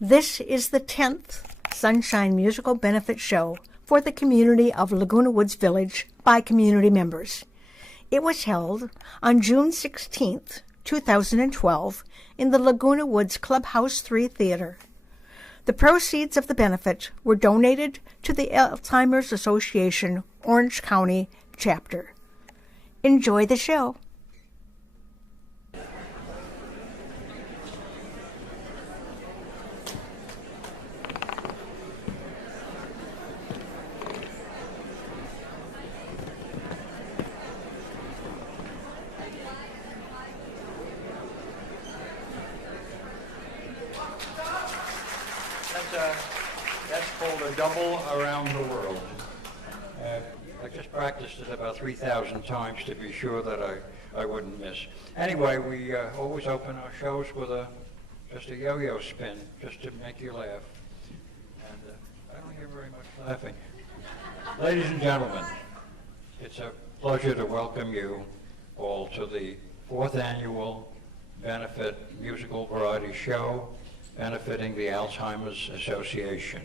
This is the 10th Sunshine Musical Benefit Show for the community of Laguna Woods Village by community members. It was held on June 16th, 2012 in the Laguna Woods Clubhouse 3 Theater. The proceeds of the benefit were donated to the Alzheimer's Association Orange County chapter. Enjoy the show. That's called a double around the world. I just practiced it about 3,000 times to be sure that I wouldn't miss. Anyway, we always open our shows with just a yo-yo spin, just to make you laugh. And I don't hear very much laughing. Ladies and gentlemen, it's a pleasure to welcome you all to the 4th annual benefit musical variety show benefiting the Alzheimer's Association.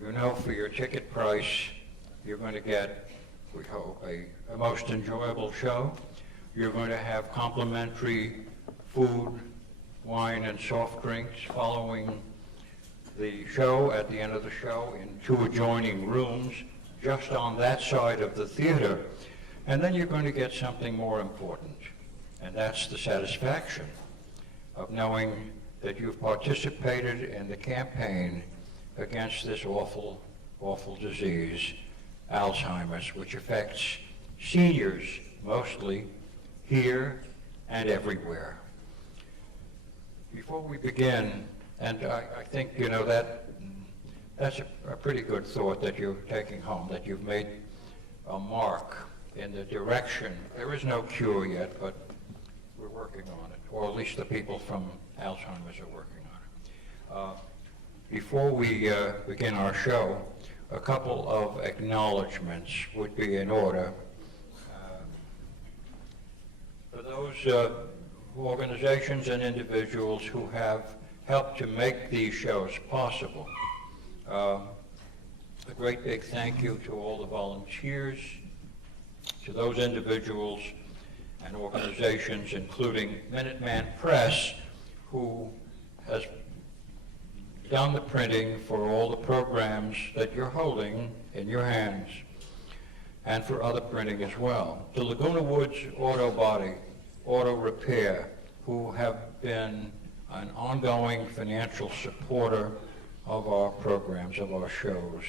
You know, for your ticket price, you're going to get, we hope, a most enjoyable show. You're going to have complimentary food, wine, and soft drinks following the show at the end of the show in 2 adjoining rooms just on that side of the theater. And then you're going to get something more important, and that's the satisfaction of knowing that you've participated in the campaign against this awful, awful disease, Alzheimer's, which affects seniors mostly here and everywhere. Before we begin, and I think, you know, that's a pretty good thought that you're taking home, that you've made a mark in the direction. There is no cure yet, but we're working on it, or at least the people from Alzheimer's are working on it. Before we begin our show, a couple of acknowledgments would be in order. For those organizations and individuals who have helped to make these shows possible, a great big thank you to all the volunteers, to those individuals and organizations, including Minuteman Press, who has done the printing for all the programs that you're holding in your hands, and for other printing as well. To Laguna Woods Auto Body, Auto Repair, who have been an ongoing financial supporter of our programs, of our shows.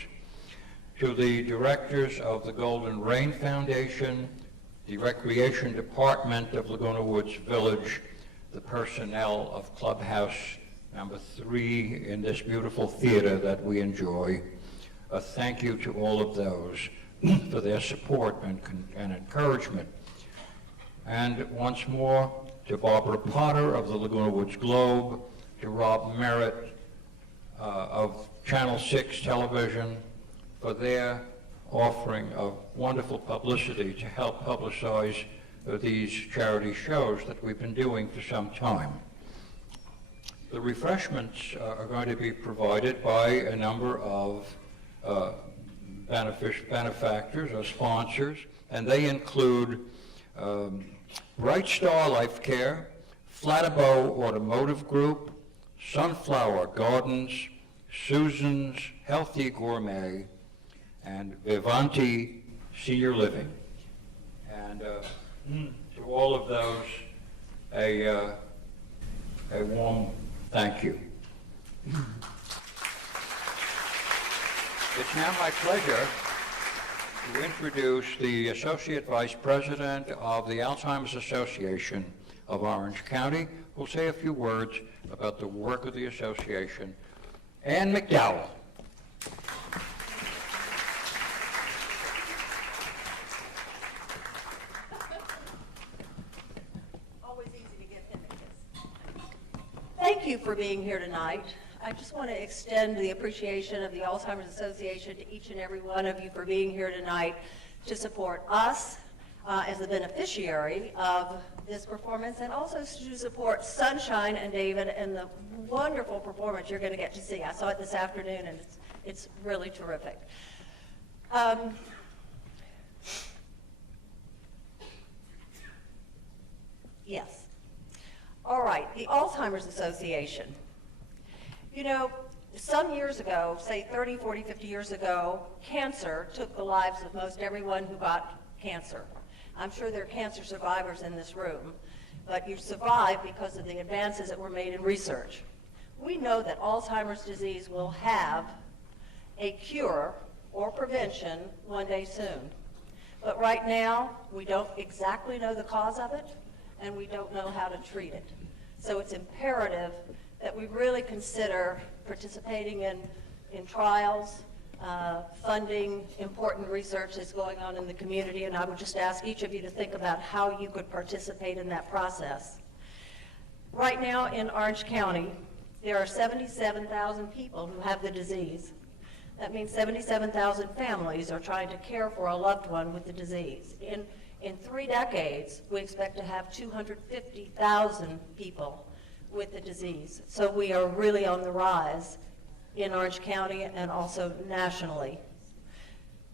To the directors of the Golden Rain Foundation, the Recreation Department of Laguna Woods Village, the personnel of Clubhouse number 3 in this beautiful theater that we enjoy. A thank you to all of those for their support and encouragement. And once more, to Barbara Potter of the Laguna Woods Globe, to Rob Merritt of Channel 6 Television for their offering of wonderful publicity to help publicize these charity shows that we've been doing for some time. The refreshments are going to be provided by a number of benefactors or sponsors, and they include Bright Star Life Care, Flatibow Automotive Group, Sunflower Gardens, Susan's Healthy Gourmet, and Vivanti Senior Living. And to all of those, a warm thank you. It's now my pleasure to introduce the Associate Vice President of the Alzheimer's Association of Orange County, who will say a few words about the work of the association, Ann McDowell. Thank you for being here tonight. I just want to extend the appreciation of the Alzheimer's Association to each and every one of you for being here tonight to support us, as the beneficiary of this performance, and also to support Sunshine and David and the wonderful performance you're going to get to see. I saw it this afternoon, and it's really terrific. Yes. All right, the Alzheimer's Association. You know, some years ago, say 30, 40, 50 years ago, cancer took the lives of most everyone who got cancer. I'm sure there are cancer survivors in this room, but you survived because of the advances that were made in research. We know that Alzheimer's disease will have a cure or prevention one day soon. But right now, we don't exactly know the cause of it, and we don't know how to treat it. So it's imperative that we really consider participating in trials, funding important research that's going on in the community, and I would just ask each of you to think about how you could participate in that process. Right now in Orange County, there are 77,000 people who have the disease. That means 77,000 families are trying to care for a loved one with the disease. In 3 decades, we expect to have 250,000 people with the disease. So we are really on the rise in Orange County and also nationally.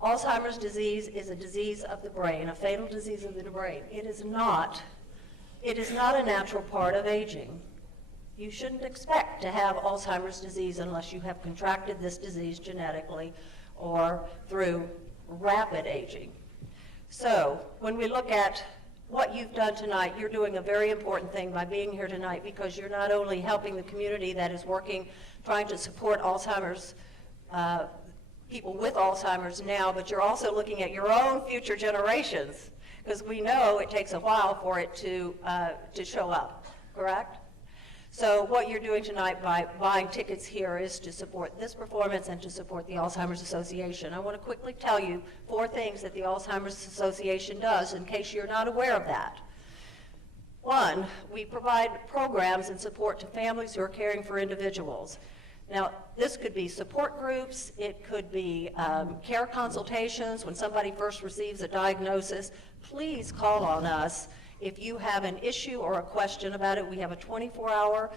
Alzheimer's disease is a disease of the brain, a fatal disease of the brain. It is not a natural part of aging. You shouldn't expect to have Alzheimer's disease unless you have contracted this disease genetically or through rapid aging. So when we look at what you've done tonight, you're doing a very important thing by being here tonight, because you're not only helping the community that is working, trying to support Alzheimer's, people with Alzheimer's now, but you're also looking at your own future generations, because we know it takes a while for it to show up, correct? So what you're doing tonight by buying tickets here is to support this performance and to support the Alzheimer's Association. I want to quickly tell you 4 things that the Alzheimer's Association does in case you're not aware of that. 1, we provide programs and support to families who are caring for individuals. Now, this could be support groups, it could be care consultations when somebody first receives a diagnosis. Please call on us if you have an issue or a question about it. We have a 24-hour,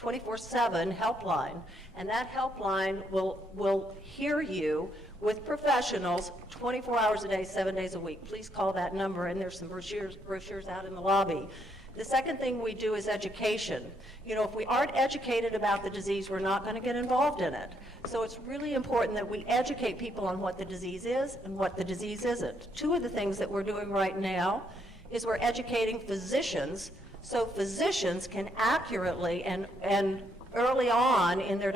24/7 helpline, and that helpline will hear you with professionals 24 hours a day, 7 days a week. Please call that number, and there's some brochures out in the lobby. The second thing we do is education. You know, if we aren't educated about the disease, we're not going to get involved in it. So it's really important that we educate people on what the disease is and what the disease isn't. 2 of the things that we're doing right now is we're educating physicians so physicians can accurately and early on in their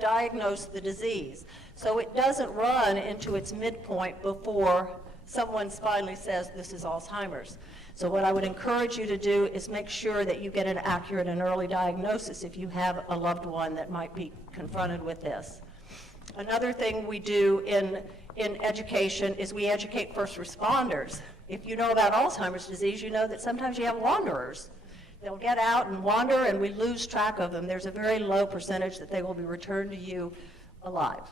diagnose the disease. So it doesn't run into its midpoint before someone finally says this is Alzheimer's. So what I would encourage you to do is make sure that you get an accurate and early diagnosis if you have a loved one that might be confronted with this. Another thing we do in education is we educate first responders. If you know about Alzheimer's disease, you know that sometimes you have wanderers. They'll get out and wander, and we lose track of them. There's a very low percentage that they will be returned to you alive.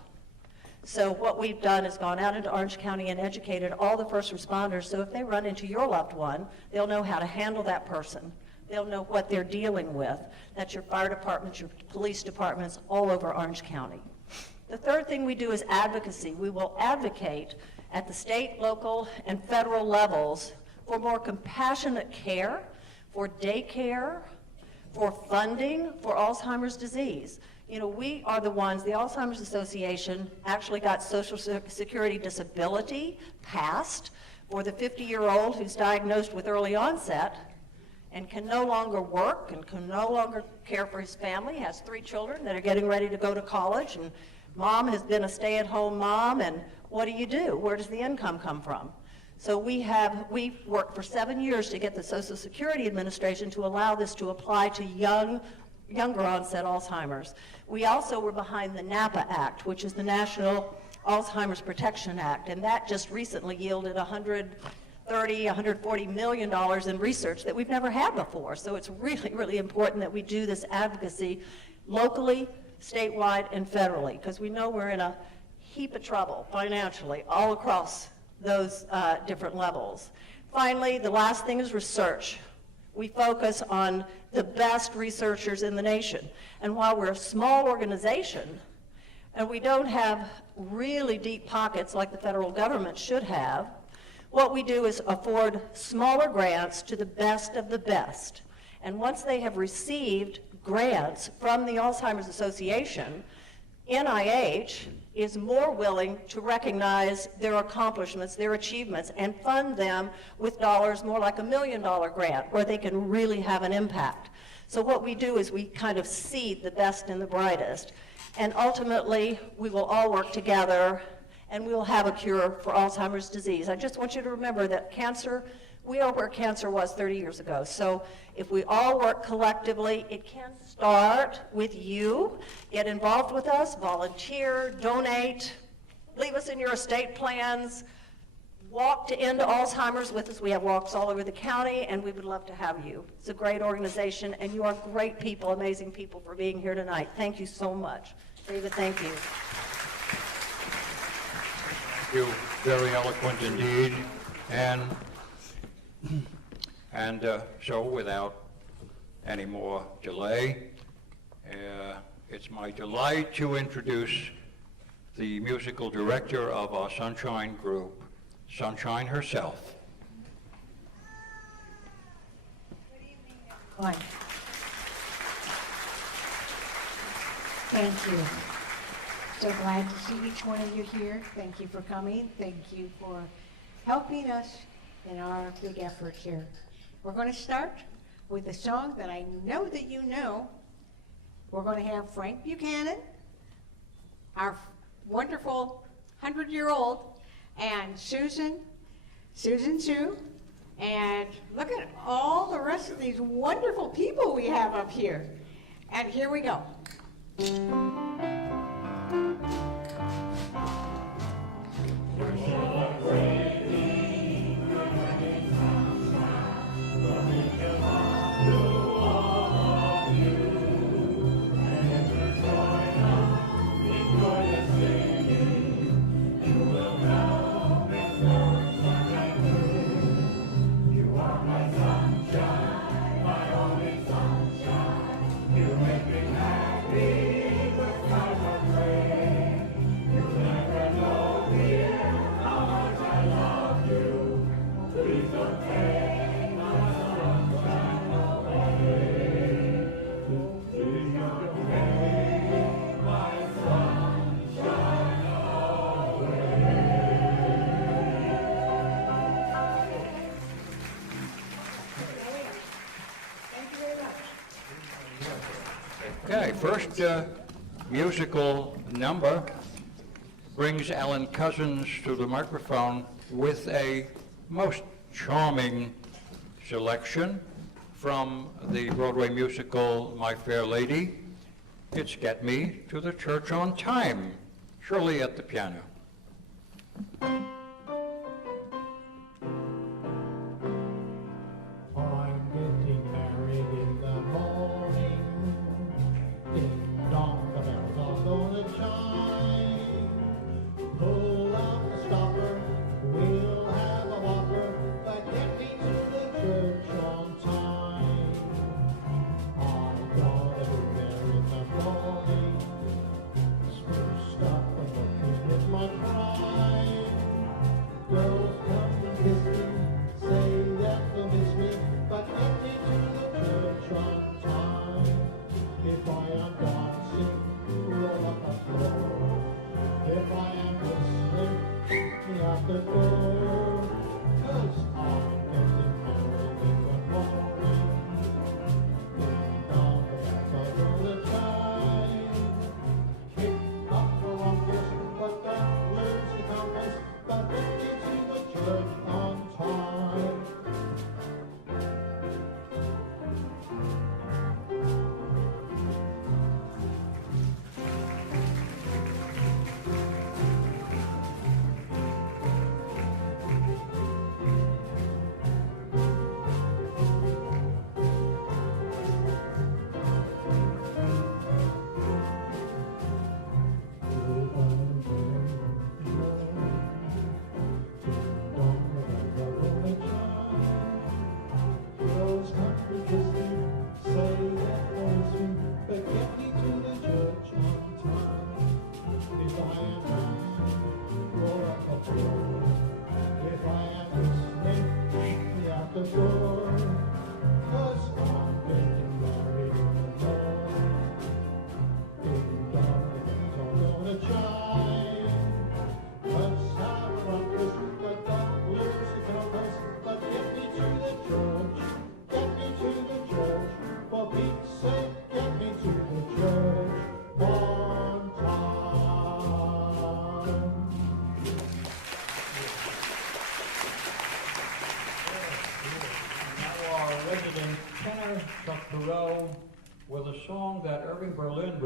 So what we've done is gone out into Orange County and educated all the first responders, so if they run into your loved one, they'll know how to handle that person. They'll know what they're dealing with. That's your fire departments, your police departments, all over Orange County. The third thing we do is advocacy. We will advocate at the state, local, and federal levels for more compassionate care, for daycare, for funding for Alzheimer's disease. You know, we are the ones, the Alzheimer's Association actually got Social Security disability passed for the 50-year-old who's diagnosed with early onset and can no longer work and can no longer care for his family, has 3 children that are getting ready to go to college, and mom has been a stay-at-home mom, and what do you do? Where does the income come from? So we've worked for 7 years to get the Social Security Administration to allow this to apply to younger onset Alzheimer's. We also were behind the NAPA Act, which is the National Alzheimer's Protection Act, and that just recently yielded $140 million in research that we've never had before. So it's really, really important that we do this advocacy locally, statewide, and federally, because we know we're in a heap of trouble financially all across those different levels. Finally, the last thing is research. We focus on the best researchers in the nation. And while we're a small organization, and we don't have really deep pockets like the federal government should have, what we do is afford smaller grants to the best of the best. And once they have received grants from the Alzheimer's Association, NIH is more willing to recognize their accomplishments, their achievements, and fund them with dollars more like $1 million grant where they can really have an impact. So what we do is we kind of seed the best and the brightest. And ultimately, we will all work together and we will have a cure for Alzheimer's disease. I just want you to remember that cancer, we are where cancer was 30 years ago. So if we all work collectively, it can start with you. Get involved with us, volunteer, donate, leave us in your estate plans, walk to end Alzheimer's with us. We have walks all over the county, and we would love to have you. It's a great organization, and you are great people, amazing people for being here tonight. Thank you so much. David, thank you. Thank you. Very eloquent indeed. And so without any more delay, it's my delight to introduce the musical director of our Sunshine group, Sunshine herself. Good evening, everyone. Thank you. So glad to see each one of you here. Thank you for coming. Thank you for helping us in our big effort here. We're going to start with a song that I know that you know. We're going to have Frank Buchanan, our wonderful 100-year-old, and Susan Sue, and look at all the rest of these wonderful people we have up here. And here we go. Okay, first musical number brings Ellen Cousins to the microphone with a most charming selection from the Broadway musical My Fair Lady. It's Get Me to the Church on Time, Shirley at the piano. My pride.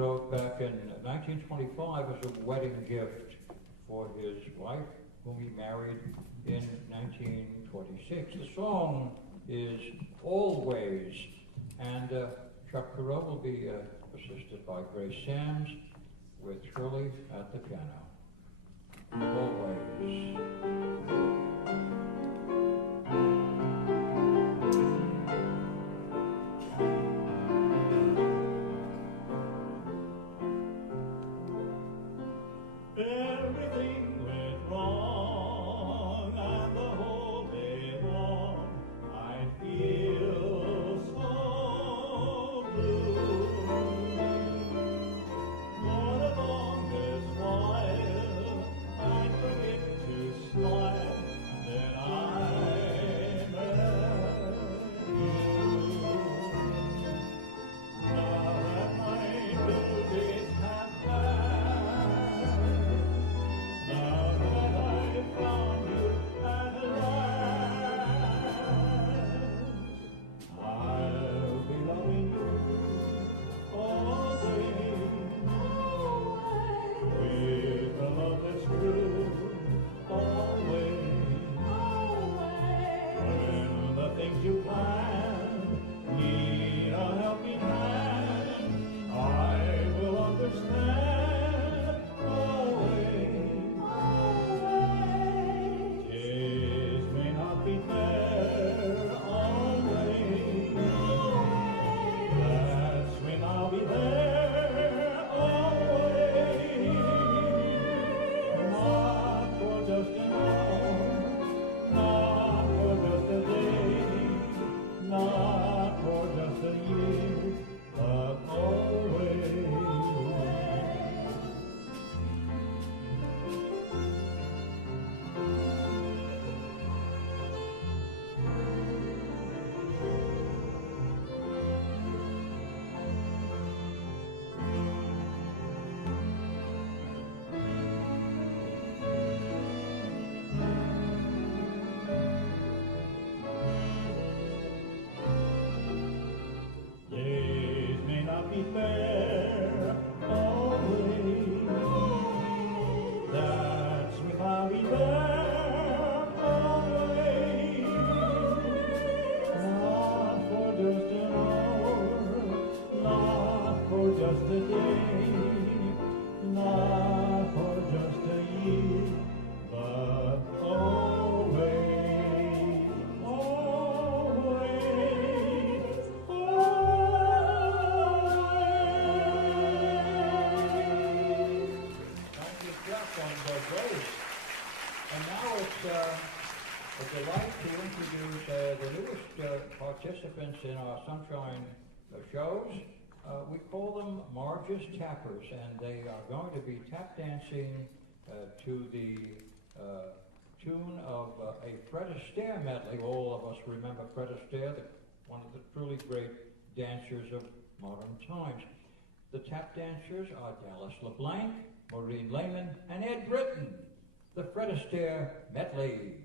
wrote back in 1925 as a wedding gift for his wife, whom he married in 1926. The song is Always, and Chuck Perot will be assisted by Grace Sams with Shirley at the piano. Always. Everything went wrong, and the whole day long I feel so blue. For the longest while I forget to smile, then I met you. Now that my blue days have passed, now that I found you at last, I'll be loving you always, with a love that's true, always. When the things you plan need a helping hand, I will understand always. Days may not be fair always. That's when I'll be there always. Not for just an hour, not for just a day, not for just a year, but always. Days may not be fair always. That's when I'll be there always. Not for just an hour, not for just a day, not for just a year, but always, always, always. Thank you, Chuck, and Grace. And now it's a delight to introduce the newest participants in our Sunshine shows. We call them Marge's Tappers, and they are going to be tap dancing to the tune of a Fred Astaire medley. All of us remember Fred Astaire, one of the truly great dancers of modern times. The tap dancers are Dallas LeBlanc, Maureen Lehman, and Ed Britton. The Fred Astaire medley.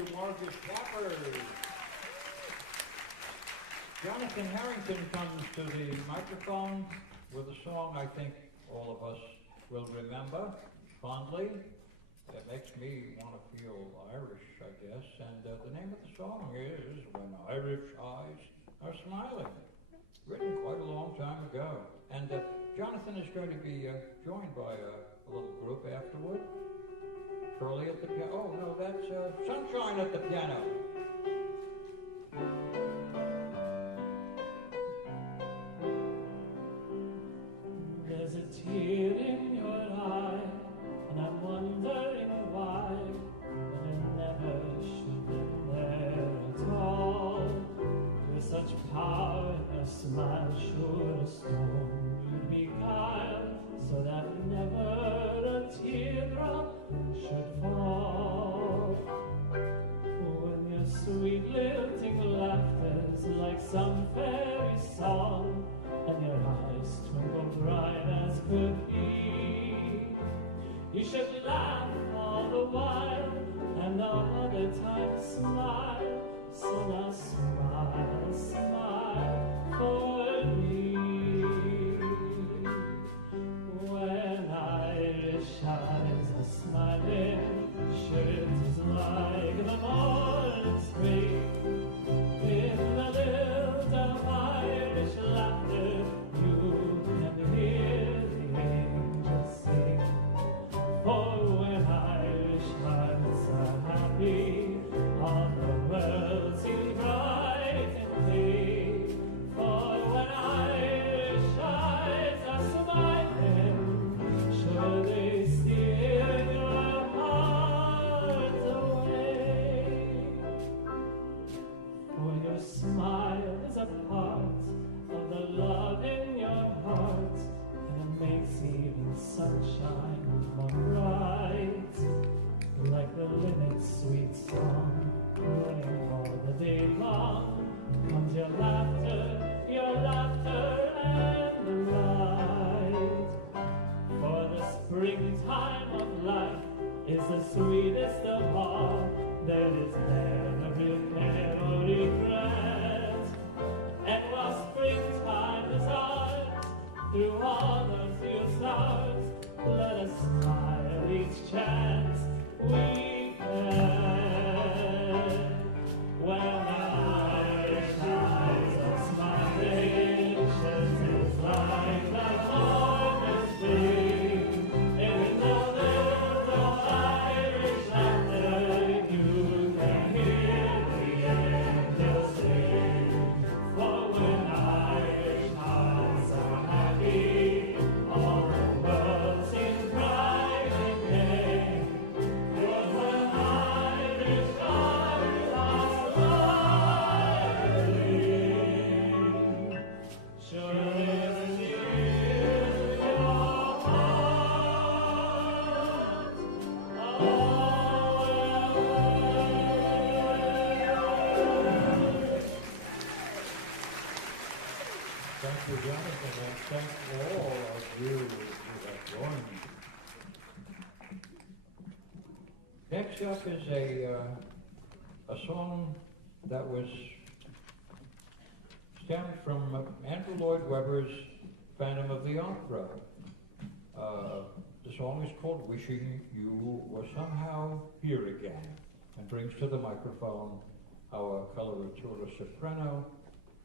you, Margaret Clappers. Jonathan Harrington comes to the microphone with a song I think all of us will remember fondly. It makes me want to feel Irish, I guess. And the name of the song is When Irish Eyes Are Smiling, written quite a long time ago. And Jonathan is going to be joined by a little group afterward. Shirley at the piano. Oh, no, that's Sunshine at the piano. There's a tear in your eye, and I'm wondering why, but it never should have been there at all. With such power in your smile, sure a storm you'd beguile, so that never a teardrop should fall. When your sweet lilting laughter's like some fairy song, and your eyes twinkle bright as could be, you should laugh all the while, and the other time smile. So now smile, smile for me. When Irish eyes are smiling, sure it is like the morning spring. In the lilt of Irish laughter, you can hear the angels sing. For when Irish hearts are happy, all the world seems bright and clear. For when Irish eyes are smiling, sure they steal your heart away. For your smile is a part of the love in your heart, and it makes even sunshine more bright. Like the linnet's sweet song, running all the day long, comes your laughter and the light. For the springtime of life is the sweetest of all. There is never or regret. And while springtime is ours, through all the few stars, let us smile each chance we can. When Irish eyes are smiling, just is like the morning spring. And in the lilt of Irish laughter, you can hear the angels sing. For when Irish hearts are happy, all the world seems bright and gay. For when Irish eyes are smiling, sure as you your heart. Thank you, Jonathan, and thank all of you who have joined. Next up is a song that was stemmed from Andrew Lloyd Webber's Phantom of the Opera. The song is called Wishing You Were Somehow Here Again, and brings to the microphone our coloratura soprano,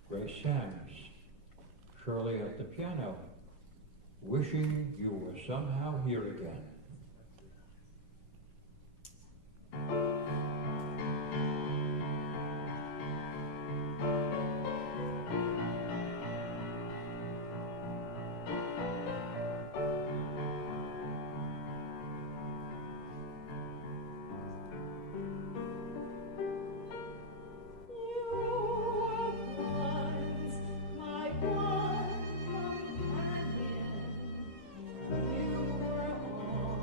Grace Sams. Shirley at the piano, Wishing You Were Somehow Here Again. You were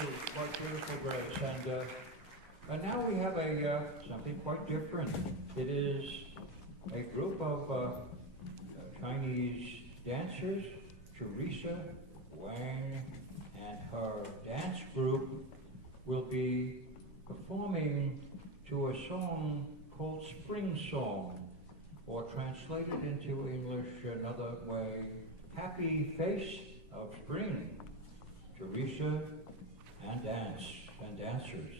you. Quite beautiful, Grace. And now we have something quite different. It is a group of Chinese dancers, Teresa Wang and her dance group will be performing to a song called Spring Song, or translated into English another way, Happy Face of Spring. Teresa and dancers.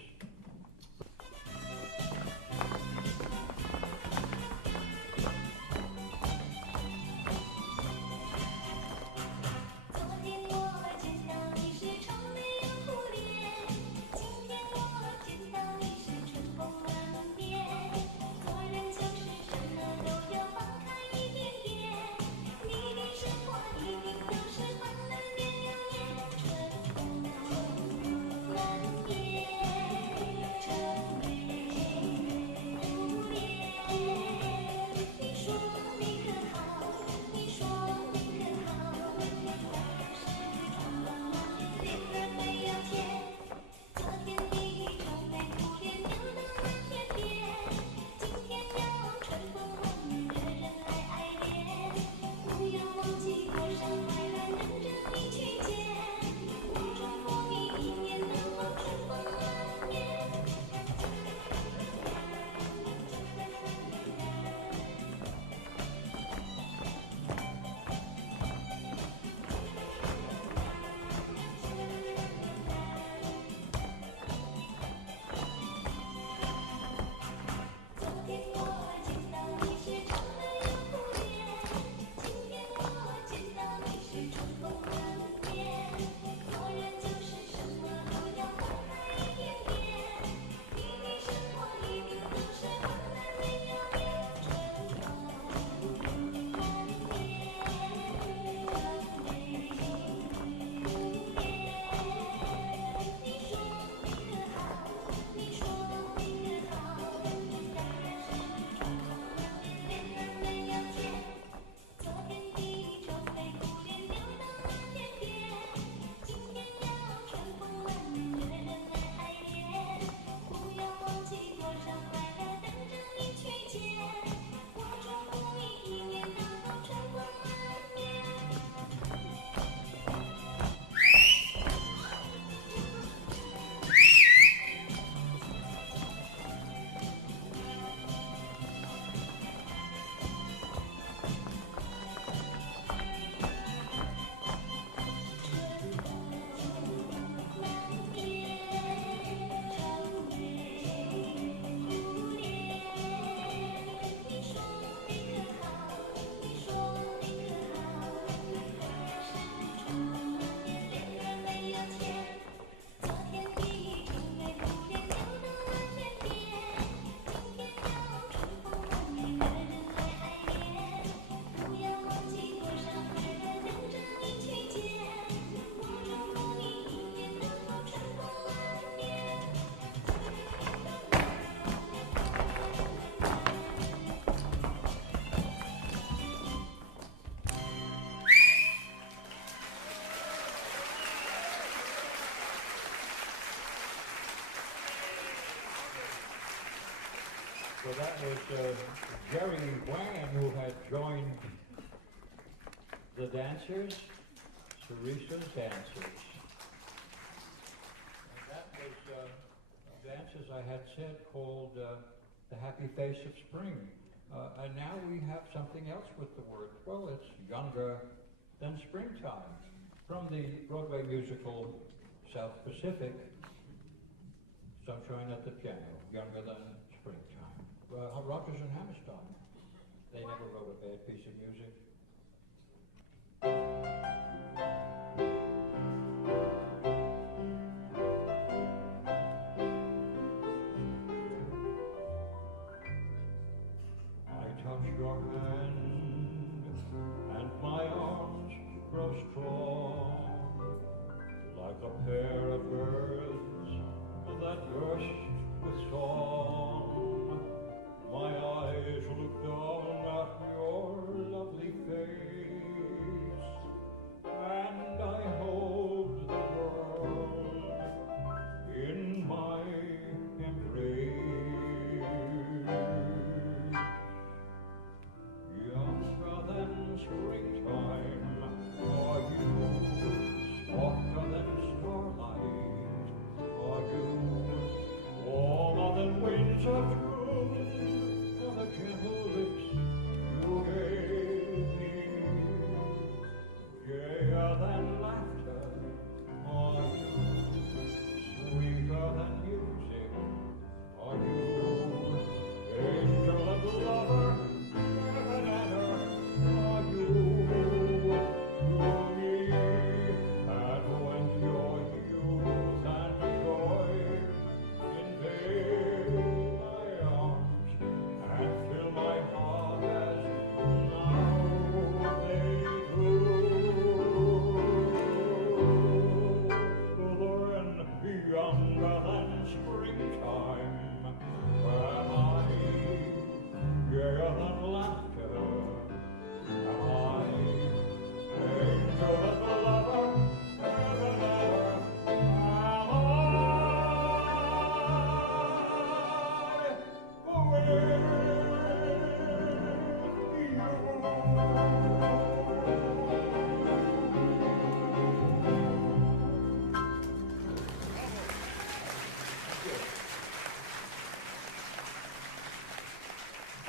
So that was Jerry Wang who had joined the dancers, Teresa's dancers. And that was a dance, as I had said, called The Happy Face of Spring. And now we have something else with the word. Well, it's younger than springtime. From the Broadway musical South Pacific, Sunshine at the Piano, younger than springtime. Rodgers and Hammerstein. They never wrote a bad piece of music. I touch your hand and my arms grow strong like a pair of birds that burst with song. My eyes look down at your lovely face, and I hope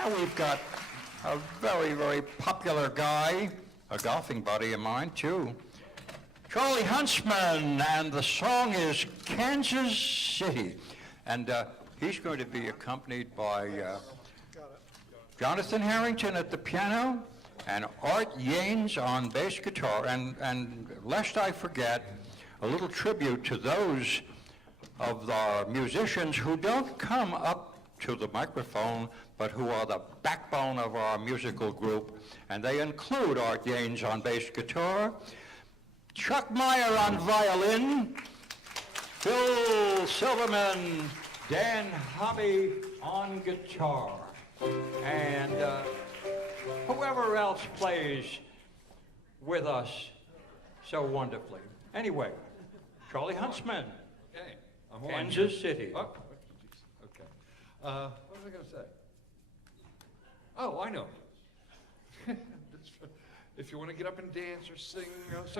Now we've got a very, very popular guy, a golfing buddy of mine too, Charlie Huntsman, and the song is Kansas City. And he's going to be accompanied by Jonathan Harrington at the piano and Art Yanes on bass guitar. And lest I forget, a little tribute to those of our musicians who don't come up to the microphone, but who are the backbone of our musical group. And they include Art Yanes on bass guitar, Chuck Meyer on violin, Phil Silverman, Dan Hobby on guitar, and whoever else plays with us so wonderfully. Anyway, Charlie Huntsman, Okay, I'm on. Kansas City. Oh, okay. What was I going to say? Oh, I know. If you want to get up and dance or sing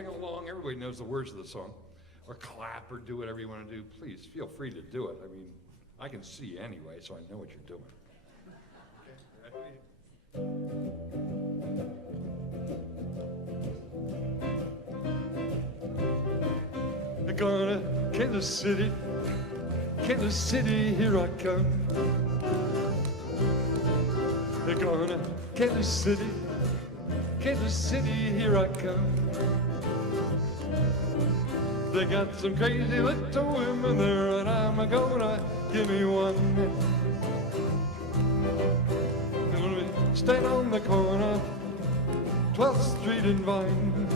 along, everybody knows the words of the song, or clap or do whatever you want to do, please feel free to do it. I mean, I can see anyway, so I know what you're doing. Okay, ready? I'm going to Kansas City, here I come. They're going to Kansas City, here I come. They got some crazy little women there, and I'm gonna give me one. I'm gonna be standing on the corner, 12th Street and Vine.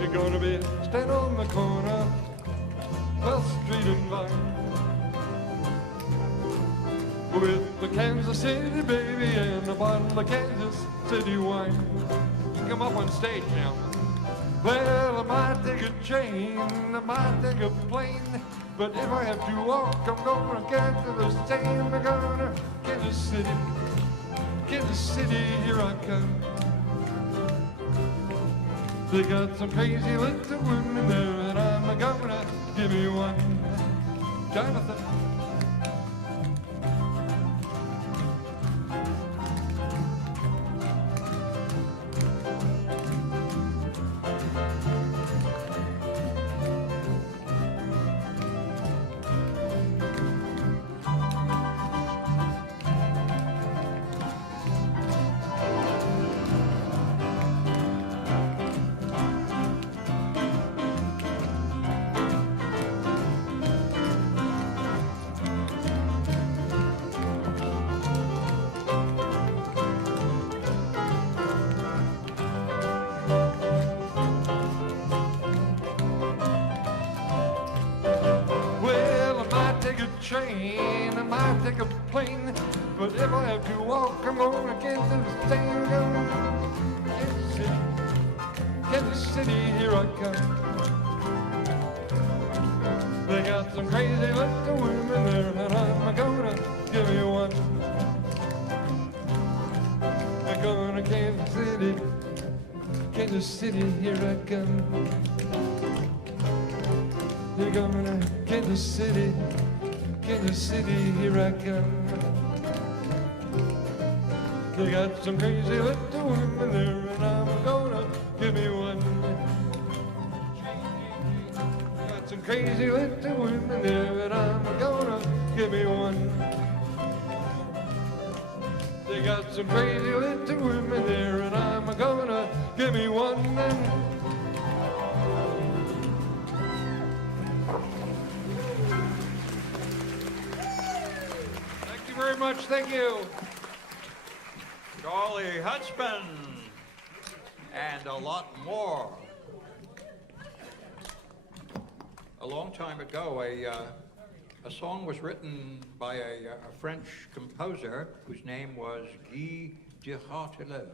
You're gonna be standing on the corner, 12th Street and Vine. With the Kansas City baby and a bottle of Kansas City wine. You can come up on stage now. Well, I might take a train, I might take a plane, but if I have to walk, I'm gonna get to the same. I'm gonna Kansas City, here I come. They got some crazy little women there, and I'm gonna give me one. Jonathan. Train, I might take a plane, but if I have to walk, I'm gonna get to the same. Kansas City, here I come. They got some crazy little women there, and I'm gonna give you one. I'm gonna Kansas City, here I come. You're going to Kansas City, here I come. They got some crazy little women there, and I'm gonna give me one. They got some crazy little women there, and I'm gonna give me one. They got some crazy little women there, and I'm gonna give me one. Thank you very much. Thank you. Charlie Huntsman, and a lot more. A long time ago, a song was written by a French composer whose name was Guy de Hartelot,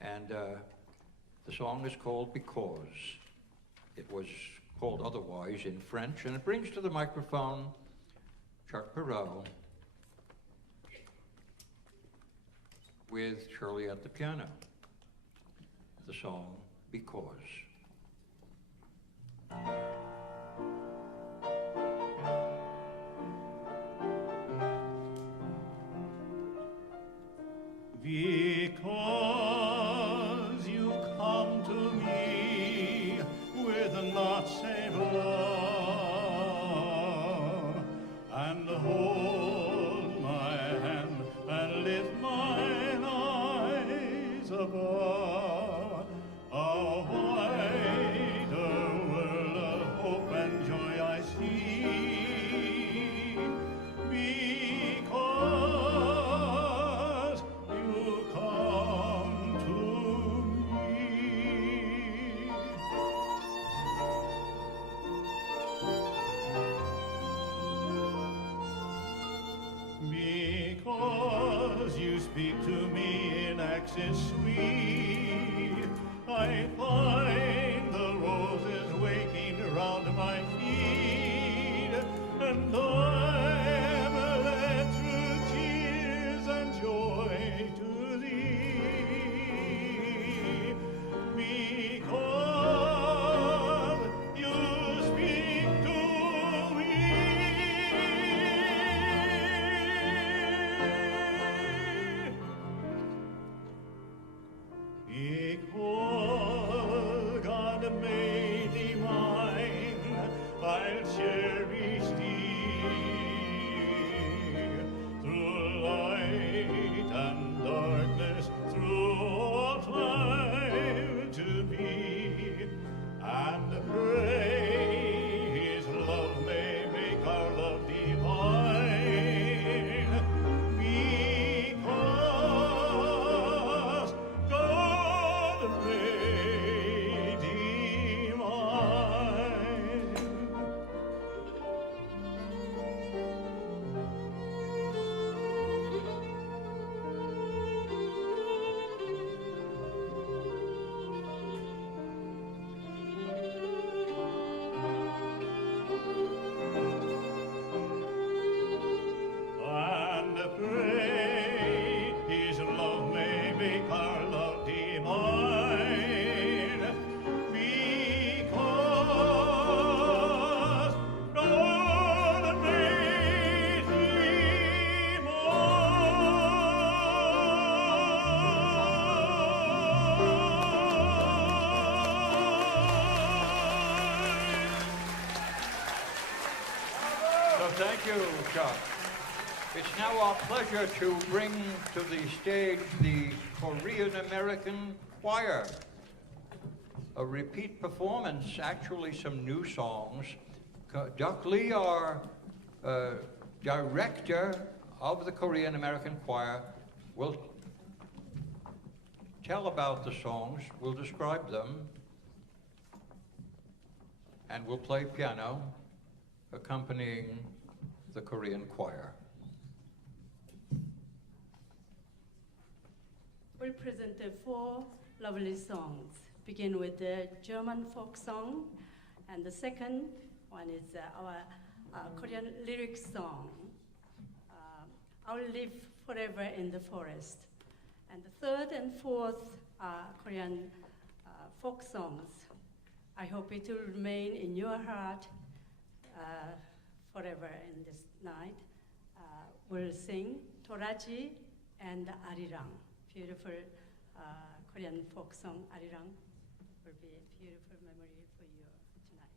and the song is called Because. It was called otherwise in French, and it brings to the microphone Chuck Perot with Shirley at the piano. The song, Because. not save love, and hold my hand and lift mine eyes above. A wider world of hope and joy I see, because you come to me. Because you speak to me in accents sweet, I find the roses waking around my feet, and I'm led through tears and joy to thee. Because you speak to me. Because God made thee mine, I'll cherish thee through light and darkness, through all time to be, and pray His love may make our love divine. Because God made thee mine. And pray His love may make our love divine, because God made thee mine. So thank you, Chuck. It's now our pleasure to bring to the stage the Korean American Choir. A repeat performance, actually some new songs. Duck Lee, our director of the Korean American Choir, will tell about the songs, will describe them, and will play piano accompanying the Korean choir. We presented 4 lovely songs. Begin with the German folk song, and the second one is our Korean lyric song, I'll Live Forever in the Forest. And the third and fourth are Korean folk songs. I hope it will remain in your heart forever in this night. We'll sing Toraji and Arirang. Beautiful Korean folk song, Arirang, will be a beautiful memory for you tonight.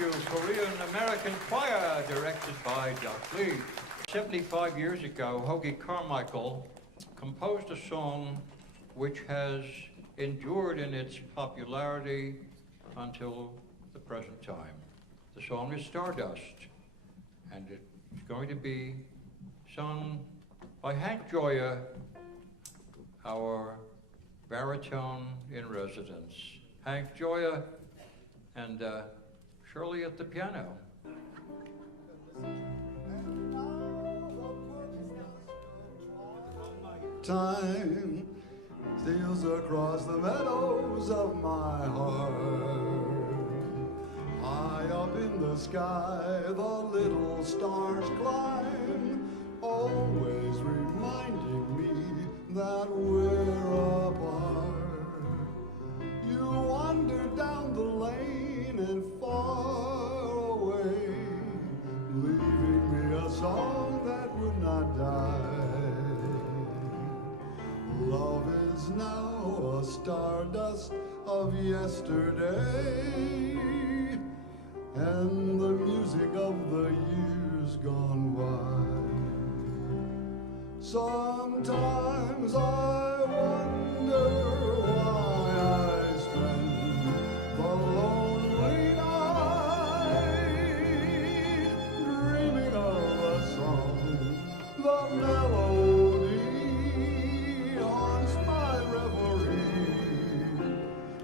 you, Korean American Choir, directed by Doug Lee. 75 years ago, Hoagie Carmichael composed a song which has endured in its popularity until the present time. The song is Stardust, and it's going to be sung by Hank Joya, our baritone in residence. Hank Joya and Shirley at the piano. Time steals across the meadows of my heart. High up in the sky, the little stars climb, always reminding me that we're apart. You wander down the lane and far away, leaving me a song that would not die. Love is now a stardust of yesterday, and the music of the years gone by. Sometimes I wonder why I spend the lonely night dreaming of a song, the melody haunts my reverie,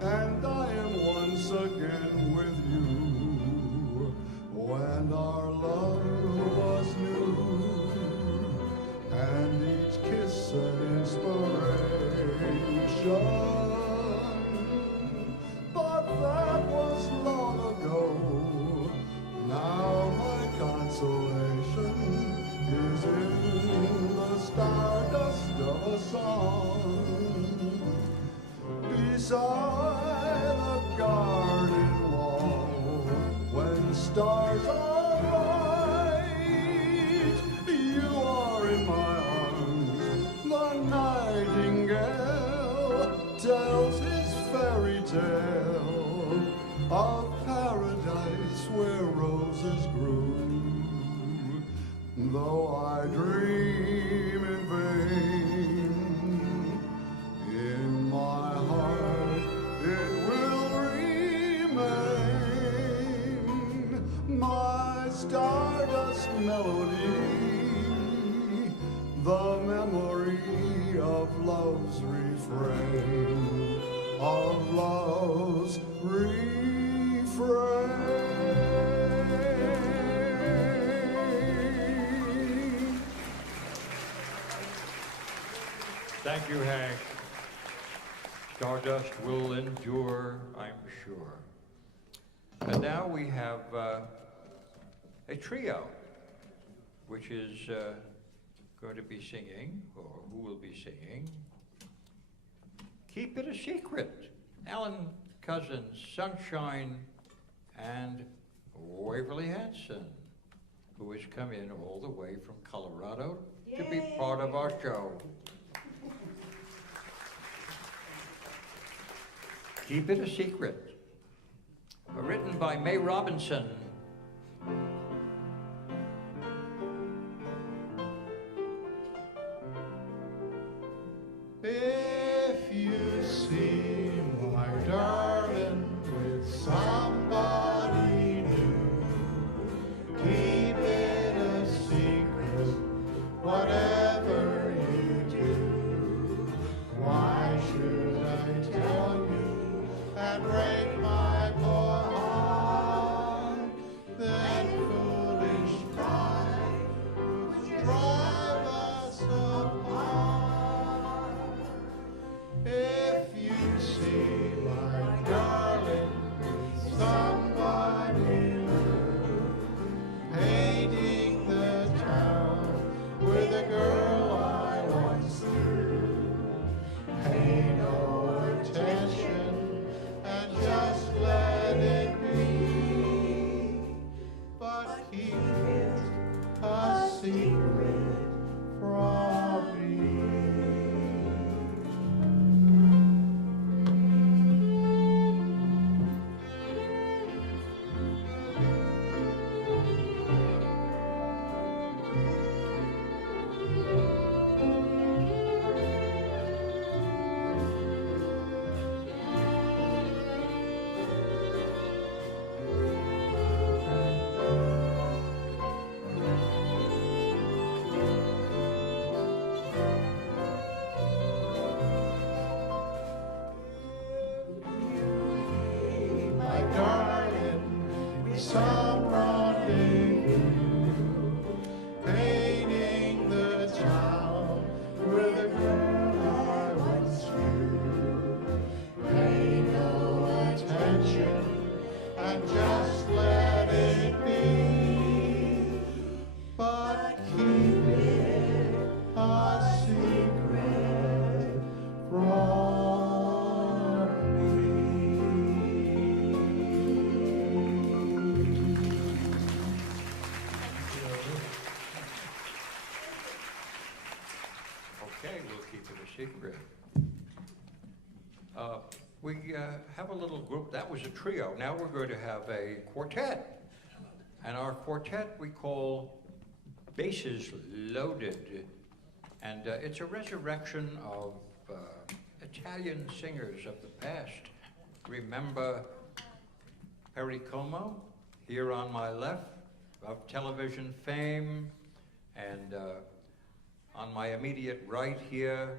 and I am once again with you when our love was new, and each kiss an inspiration. But that was long ago. Now my consolation is in the stardust of a song beside a garden wall. When stars are bright, you are in my arms. The nightingale tells his fairy tale of paradise where roses grew. Though I dream in vain, in my heart it will remain, my stardust melody, the memory of love's refrain, of love's refrain. Thank you, Hank. Stardust will endure, I'm sure. And now we have a trio, which is going to be singing, or who will be singing, Keep It a Secret. Alan Cousins, Sunshine, and Waverly Hanson, who has come in all the way from Colorado to be part of our show. Keep It a Secret, written by May Robinson. If you see my darling with somebody new, keep it a secret, whatever you do. Why should I tell you and break my poor heart? That foolish pride would drive us apart. If you see my darling with somebody new, painting the town with a girl I once knew, pay no attention and just let it be, but keep it a secret from me. secret. We have a little group. That was a trio. Now we're going to have a quartet. And our quartet we call Bases Loaded. And it's a resurrection of Italian singers of the past. Remember Perry Como, here on my left, of television fame, and on my immediate right here,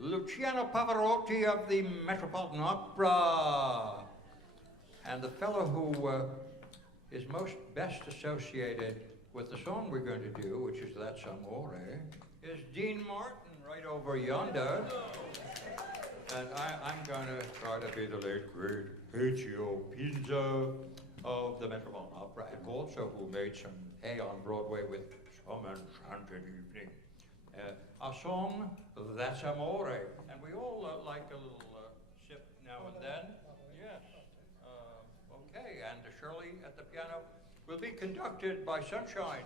Luciano Pavarotti of the Metropolitan Opera. And the fellow who is most best associated with the song we're going to do, which is That's Amore, is Dean Martin, right over yonder. And I'm going to try to be the late, great Lucio Pinza of the Metropolitan Opera, and also who made some hay on Broadway with Some Enchanted Evening. Our song, That's Amore. And we all like a little sip now and then. Yes. Okay, and Shirley at the piano will be conducted by Sunshine.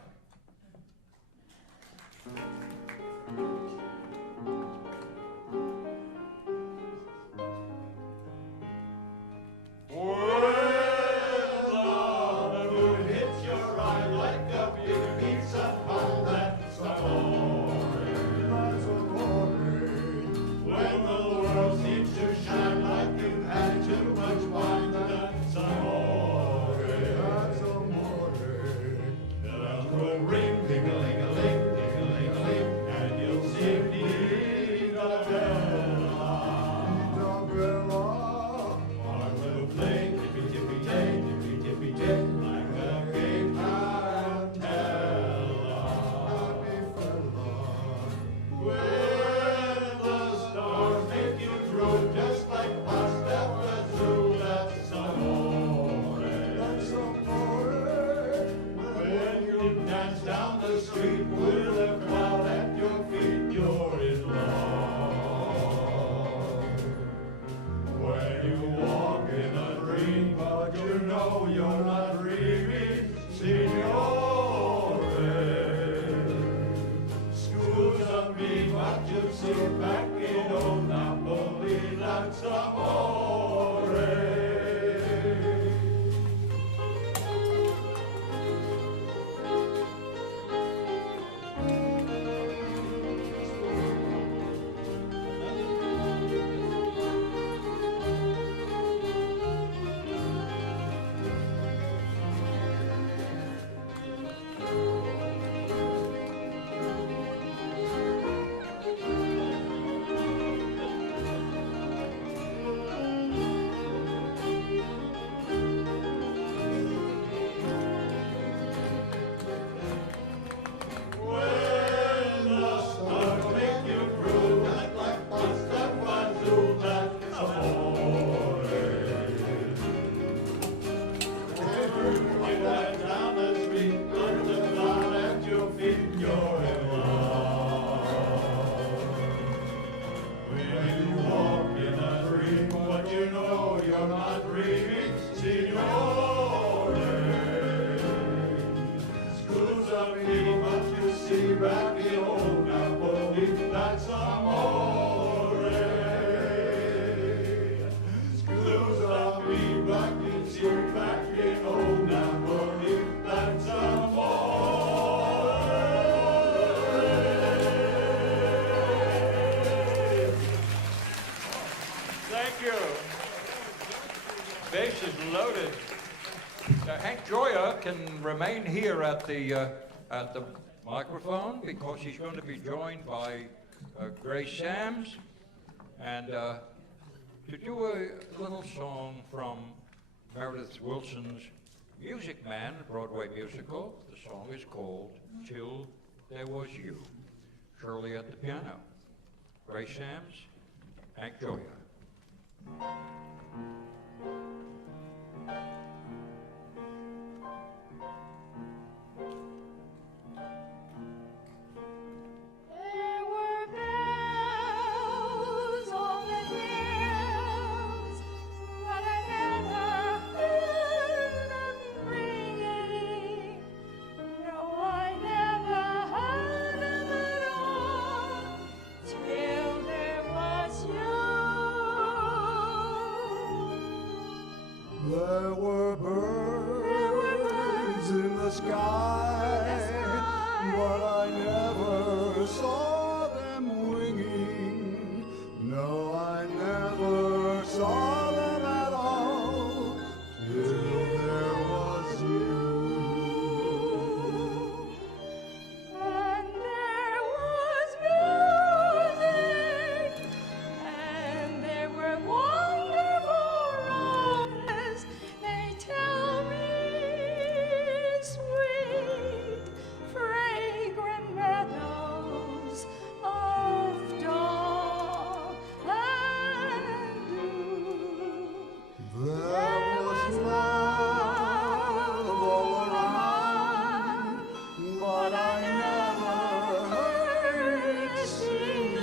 Can remain here at the microphone because he's going to be joined by Grace Sams, and to do a little song from Meredith Wilson's Music Man, Broadway musical. The song is called Till There Was You. Shirley at the piano, Grace Sams, Hank Joya. Till never heard it sing.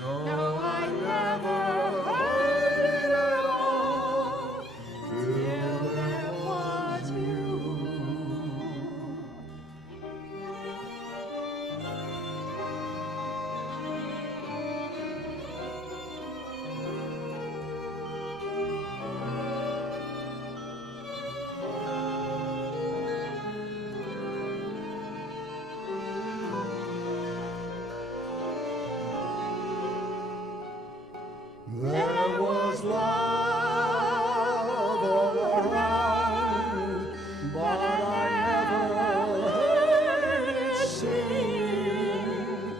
No, I never heard it at all till there was you. There was love all around, but I never heard it sing.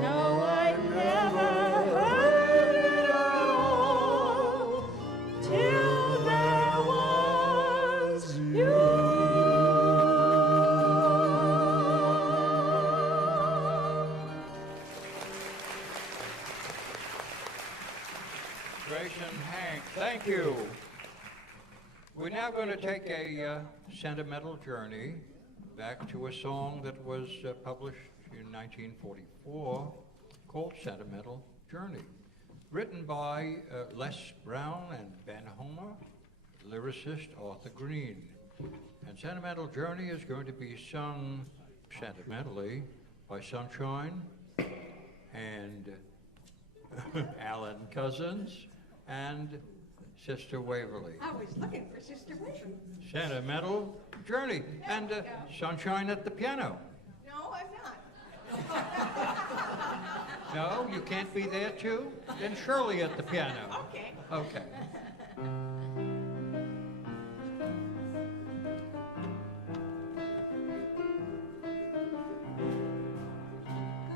No, I never heard it at all till there was you. Grace and Hank, thank you. We're now going to take a sentimental journey back to a song that was published in 1944 called Sentimental Journey, written by Les Brown and Ben Homer, lyricist Arthur Green. And Sentimental Journey is going to be sung sentimentally by Sunshine and Alan Cousins and Sister Waverly. I was looking for Sister Waverly. Sentimental Journey. And Sunshine at the piano. No, I'm not. No, you can't be there too? Then Shirley at the piano. Okay. Okay.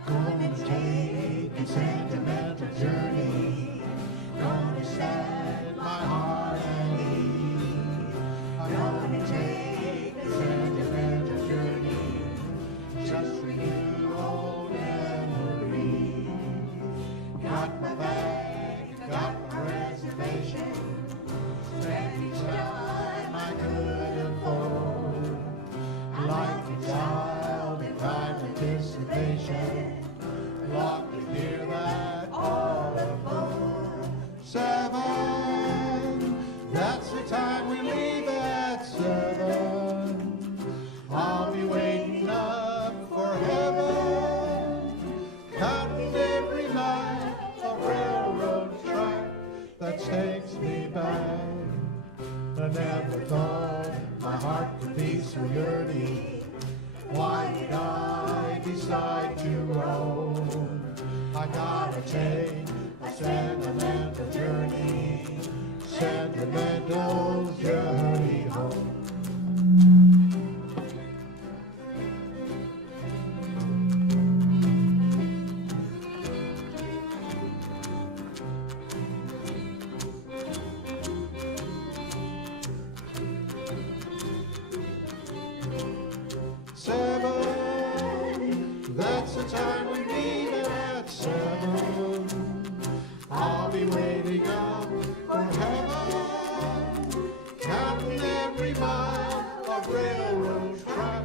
Gonna take a sentimental journey. Gonna set my heart at ease. I'm gonna take a sentimental journey. Just renew old memories. Got my bag, got my reservation. Spend each time I could afford. Like a child in prime anticipation. Long to hear that all aboard. 7, that's the time we leave at 7. I'll be waiting up for heaven, counting every mile of railroad track that takes me back. I never thought my heart could be so yearning. Why did I decide to roam? I gotta take a sentimental journey, sentimental journey home. That's the time we meet at 7. I'll be waiting up for heaven, counting every mile of railroad track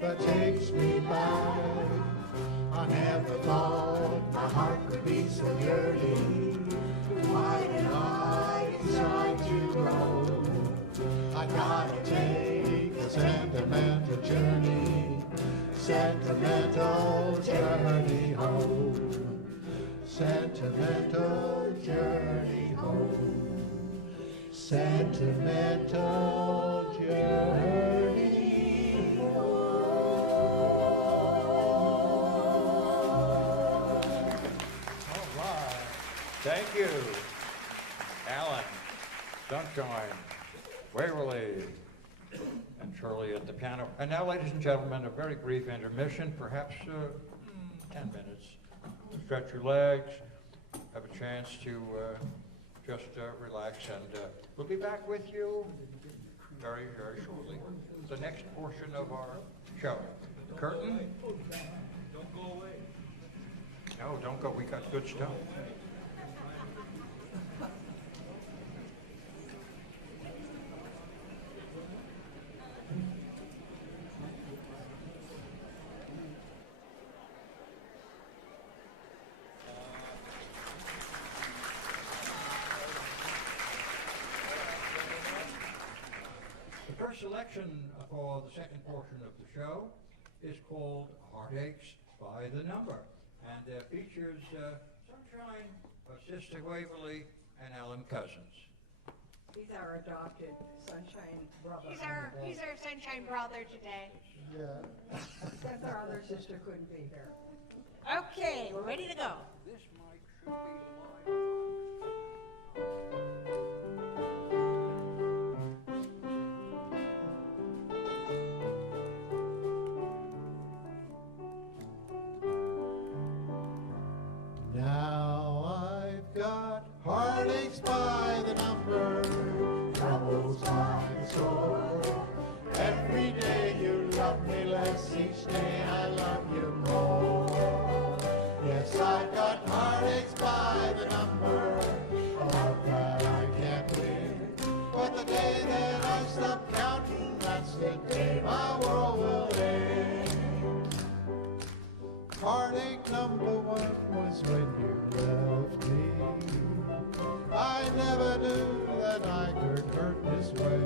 that takes me back. I never thought my heart could be so yearning. Why did I decide to roam? I gotta take a sentimental journey, sentimental journey home, sentimental journey home, sentimental journey home. All right. Thank you, Alan, Sunshine, Waverly, and Shirley at the piano. And now, ladies and gentlemen, a very brief intermission, perhaps 10 minutes. Stretch your legs, have a chance to just relax, and we'll be back with you very, very shortly. The next portion of our show. Curtain? Don't go away. No, don't go. We got good stuff. first selection for the second portion of the show is called Heartaches by the Number, and features Sunshine, Sister Waverly, and Alan Cousins. He's our adopted Sunshine brother. He's our sunshine brother today. Yeah. Except our other sister couldn't be here. Okay, we're ready to go. This mic should be live. Now I've got heartaches by the number, troubles by the score. Every day you love me less, each day I love you more. Yes, I've got heartaches by the number, a love that I can't win. But the day that I stop counting, that's the day my world will end. Heartache number one was when you left me. I never knew that I could hurt this way.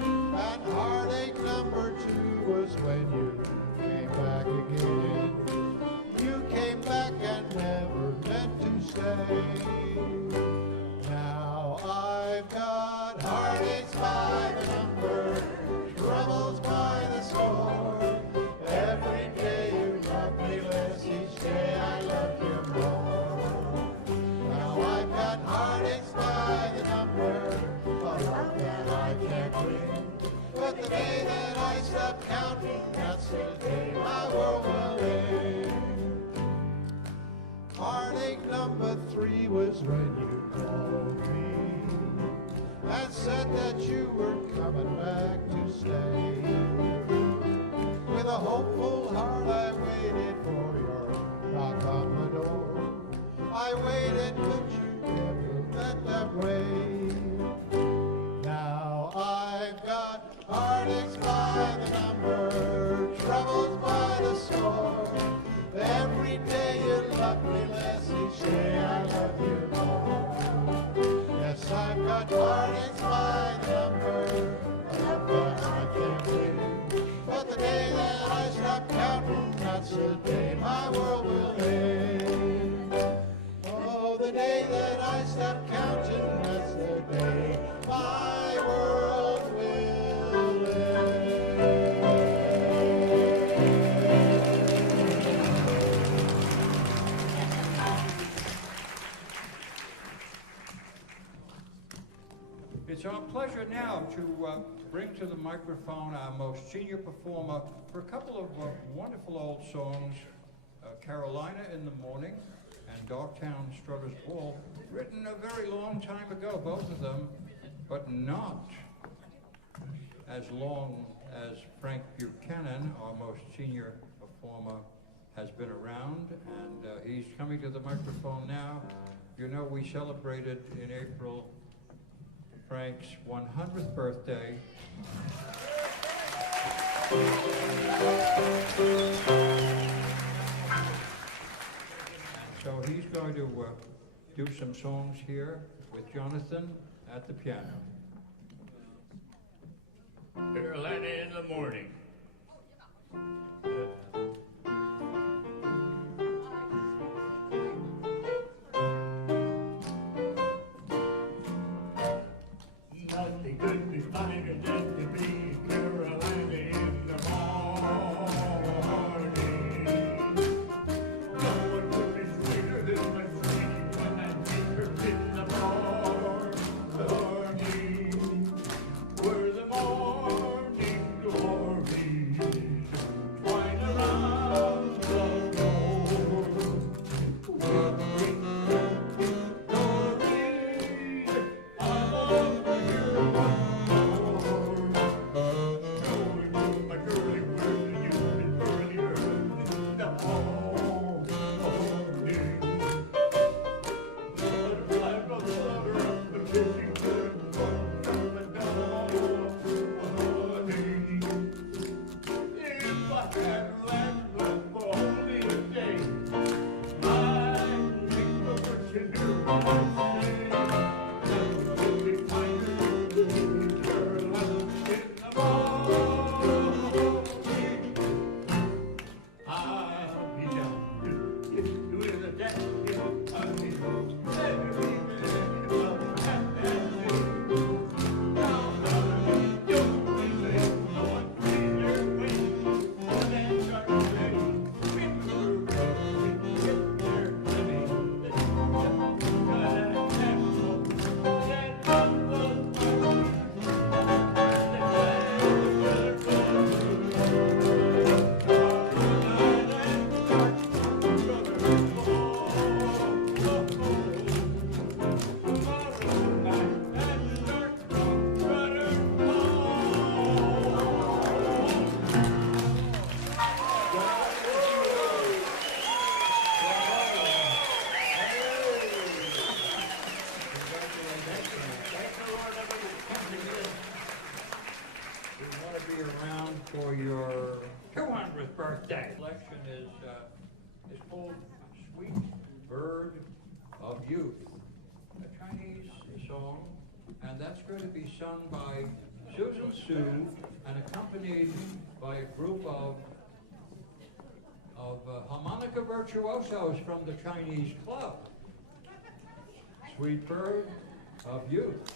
And heartache number two was when you came back again. You came back and never meant to stay. Now I've got heartaches by the number, troubles by the score. Every day you love me less, each day I love you more. Now I've got heartaches by the number, a love that I can't win. But the day that I stop counting, that's the day my world will end. Heartache number three was when you called me and said that you were coming back to stay. With a hopeful heart I waited for your knock on the door. I waited but you never met that way. Now I've got heartaches by the number, troubles by the score. Every day you love me less, each day I love you more. Yes, I've got heartaches by the number, a love that I can't win. But the day that I stop counting, that's the day my world will end. Oh, the day that I stop counting, that's the day my world will end. It's our pleasure now to bring to the microphone our most senior performer for a couple of wonderful old songs, Carolina in the Morning and Dogtown Strutter's Ball, written a very long time ago, both of them, but not as long as Frank Buchanan, our most senior performer, has been around, and he's coming to the microphone now. You know, we celebrated in April Frank's 100th birthday. So he's going to do some songs here with Jonathan at the piano. Carolina in the Morning. Nothing could be finer than to be Carolina in the morning. No one would be sweeter than my sweetie when I take her in the morning. Where the morning glory her 200th birthday. selection is called Sweet Bird of Youth, a Chinese song, and that's going to be sung by Susan Sue and accompanied by a group of harmonica virtuosos from the Chinese club. Sweet Bird of Youth.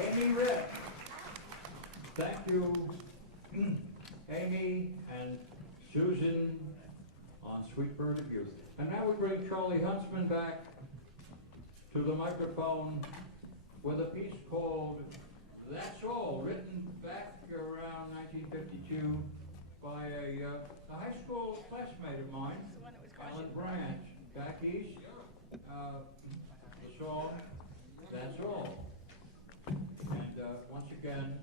Amy Rick. Thank you, Amy and Susan on Sweet Bird of Youth. And now we bring Charlie Huntsman back to the microphone with a piece called That's All, written back around 1952 by a high school classmate of mine, Alan Branch, back east. The song, That's All. And once again,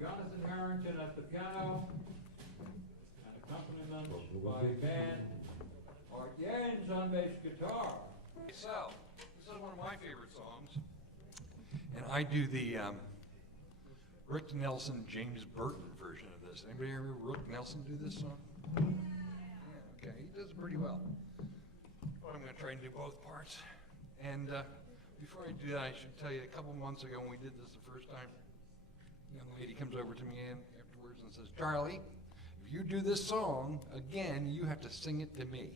Jonathan Harrington at the piano, and accompaniment by band, Art Yanes on bass guitar. So, this is one of my favorite songs. And I do the Rick Nelson, James Burton version of this. Anybody ever heard Rick Nelson do this song? Yeah, okay, he does it pretty well. But I'm going to try and do both parts. And before I do that, I should tell you, a couple months ago when we did this the first time, a young lady comes over to me afterwards and says, Charlie, if you do this song again, you have to sing it to me.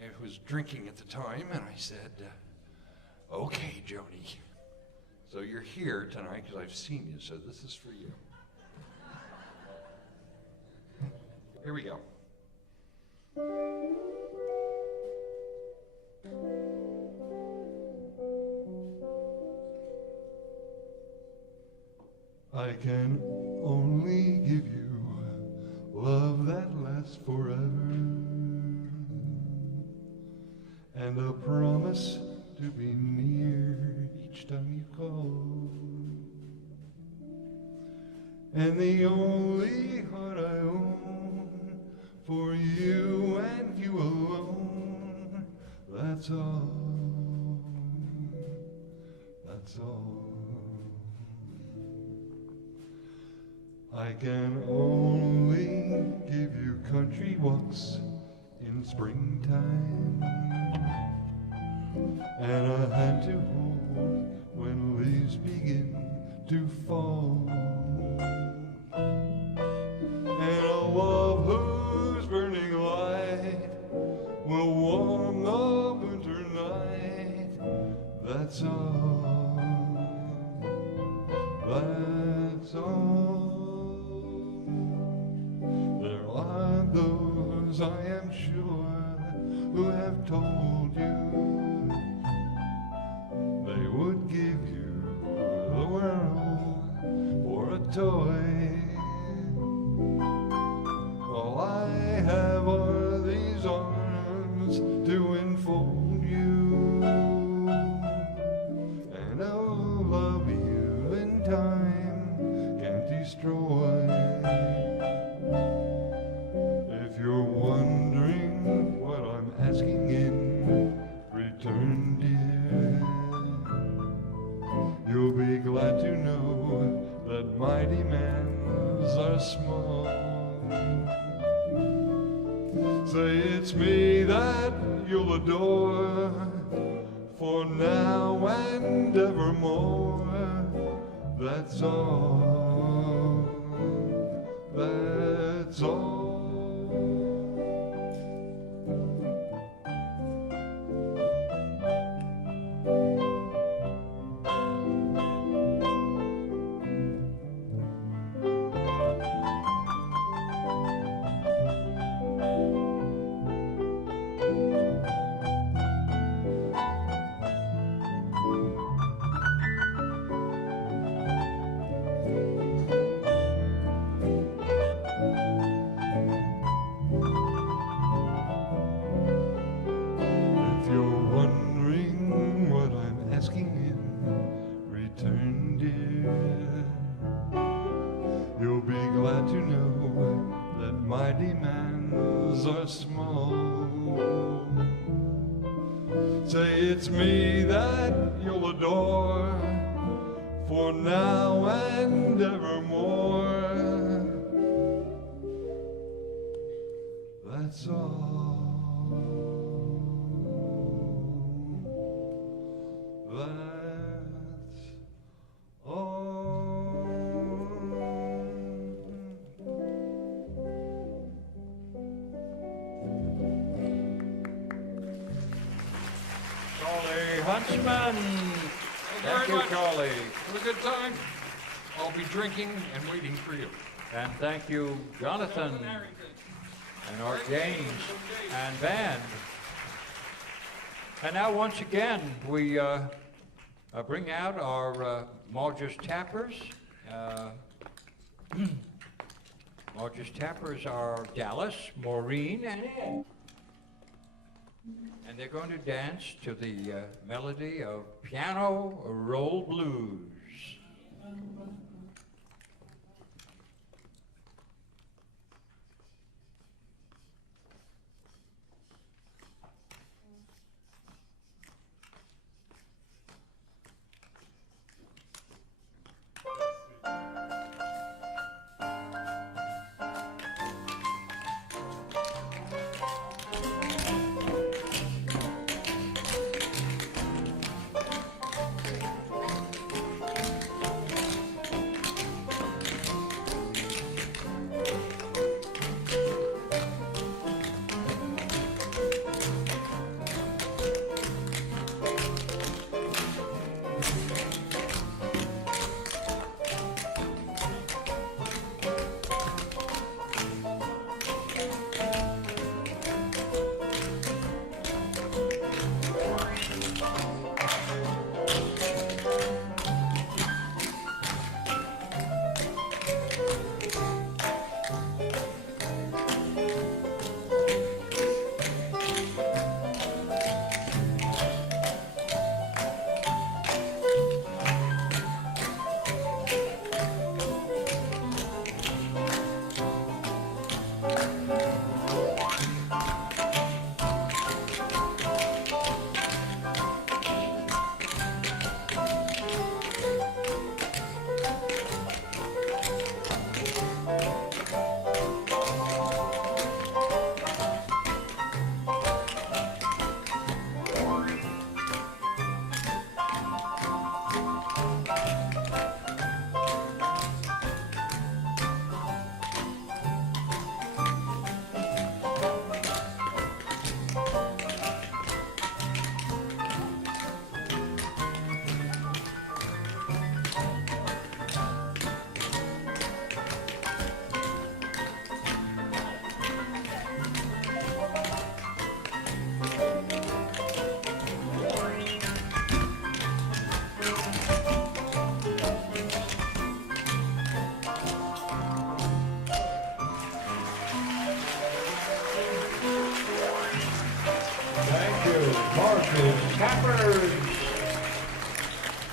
I was drinking at the time, and I said, okay, Joni. So you're here tonight because I've seen you, so this is for you. Here we go. I can only give you love that lasts forever, and a promise to be near each time you call. And the only heart I own for you and you alone, that's all, that's all. I can only give you country walks in springtime, and a hand to hold when leaves begin to fall, and a love whose burning light will warm the winter night That's all. That's all. There are those, I am sure, who have told you they would give you the world for a toy. All I have are these arms to enfold you, and I'll love you in time can't destroy. If you're wondering what I'm asking in return, dear, you'll be glad to know that my demands are small. Say it's me that you'll adore for now and evermore. That's all. That's all. If you're wondering what I'm asking in return, dear, you'll be glad to know that my demands are small. Say it's me that you'll adore for now and evermore. That's all. That's all. Charlie Huntsman. Thank you, much. Charlie. Have a good time. I'll be drinking and waiting for you. And thank you, Jonathan, and Art Gaines, and band. And now, once again, we bring out our Marge's Tappers. Marge's Tappers are Dallas, Maureen, and Ed. And they're going to dance to the melody of Piano Roll Blues. Marshall's Tappers,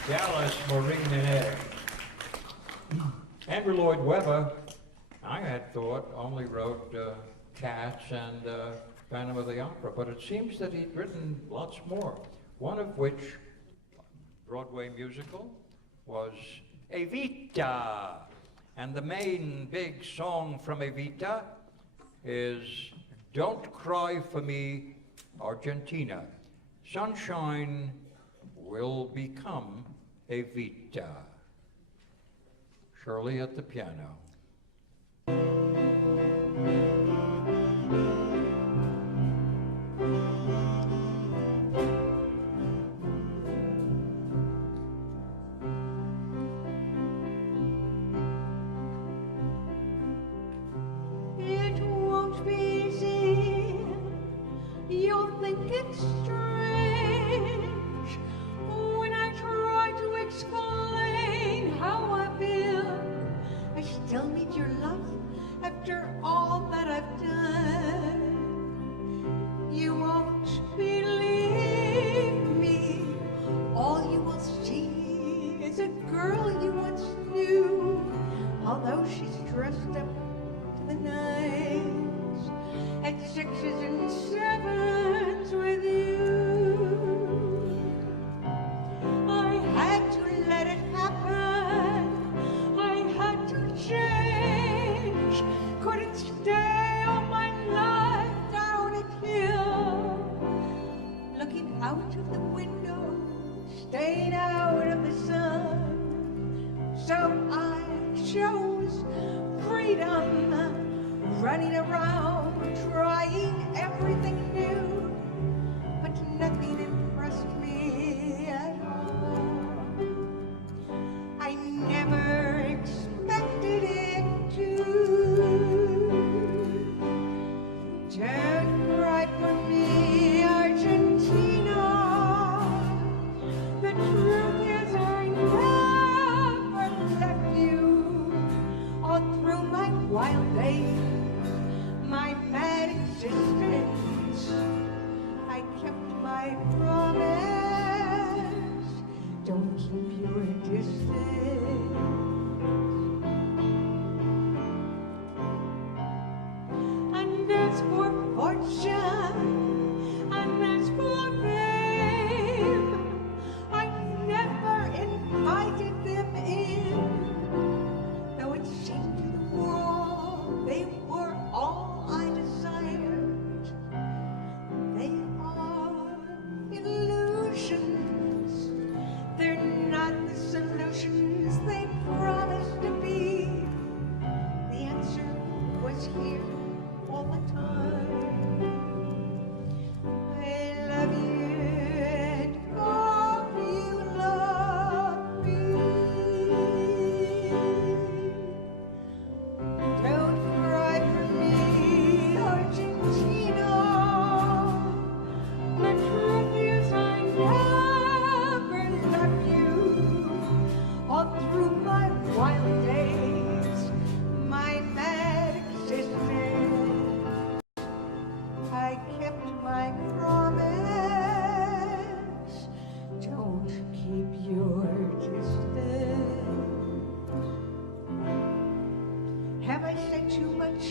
Dallas, Maureen, and Ed. Andrew Lloyd Webber, I had thought, only wrote Cats and Phantom of the Opera, but it seems that he'd written lots more, one of which, Broadway musical, was Evita. And the main big song from Evita is Don't Cry for Me, Argentina. Sunshine will become Evita. Shirley at the piano. It won't be easy, you'll think it's strange when I try to explain how I feel. I still need your love after all that I've done. You won't believe me, all you will see is a girl you once knew, although she's dressed up the nines and sixes and sevens with you. I had to let it happen. I had to change. Couldn't stay all my life down at hill, looking out of the window, staying out of the sun. So I chose freedom, running around, trying everything new, but nothing impressed me at all. I never expected it to. Don't cry for me, Argentina. The truth is I never left you. All through my wild days, my mad existence, I kept my promise. Don't keep your distance. And as for fortune, and as for fame, I never invited them in, though it seemed to the world they were all I desired. They are illusions. They're not the solutions they promised to be. The answer was here all the time. I love you and hope you love me. Don't cry for me, Argentina. The truth is I never left you. All through my wild days, my mad existence, I kept my promise. Don't keep your distance. Have I said too much?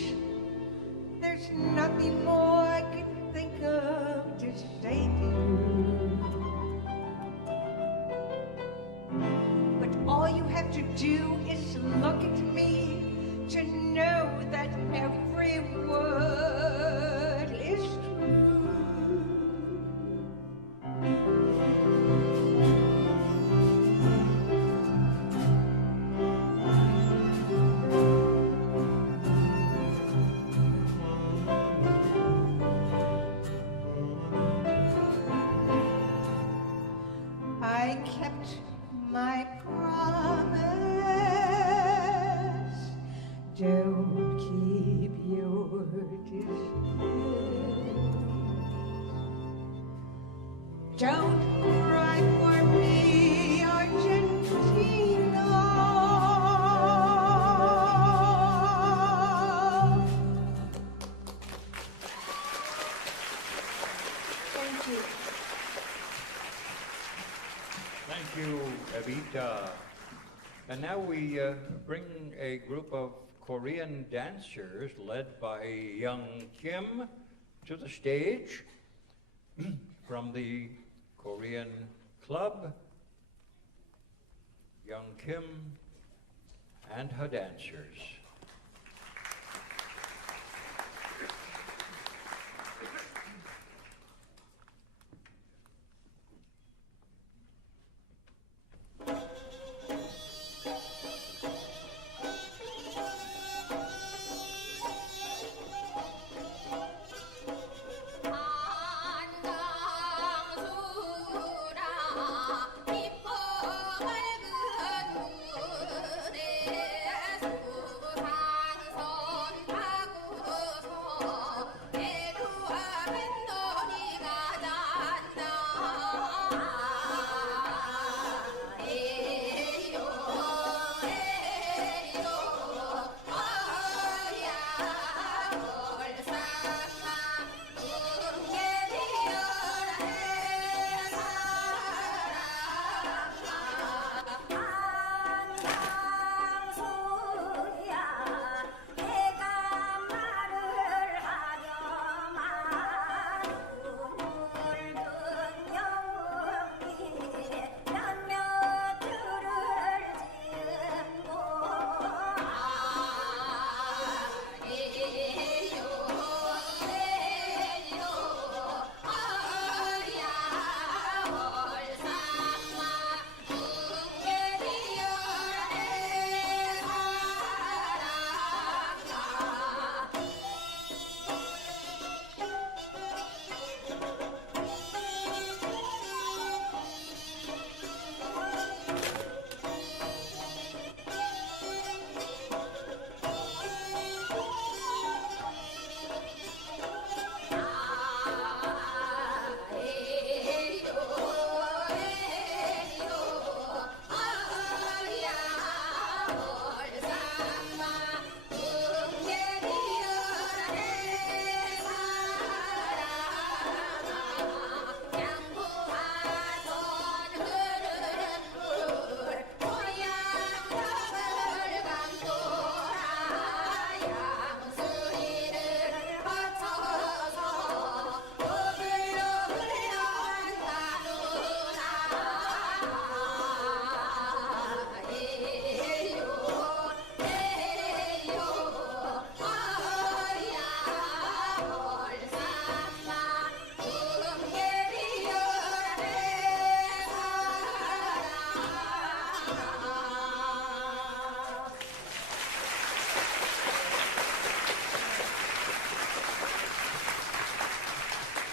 There's nothing more I could think of to say to you. But all you have to do is look at me to know that every word is true. I kept my promise. Don't keep your distance. Don't cry for me, Argentina. Thank you. Thank you, Evita. And now we bring a group of Korean dancers led by young Kim to the stage from the Korean club. Young Kim and her dancers.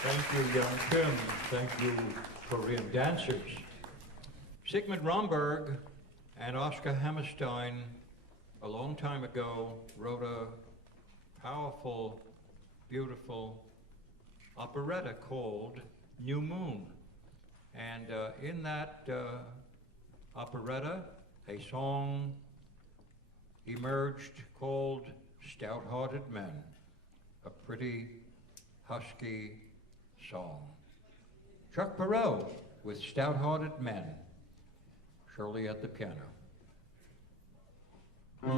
Thank you, Young Kim. Thank you, Korean dancers. Sigmund Romberg and Oscar Hammerstein, a long time ago, wrote a powerful, beautiful operetta called New Moon. And in that operetta, a song emerged called Stout-Hearted Men, a pretty, husky song. Chuck Perot with Stout-Hearted Men, Shirley at the piano. You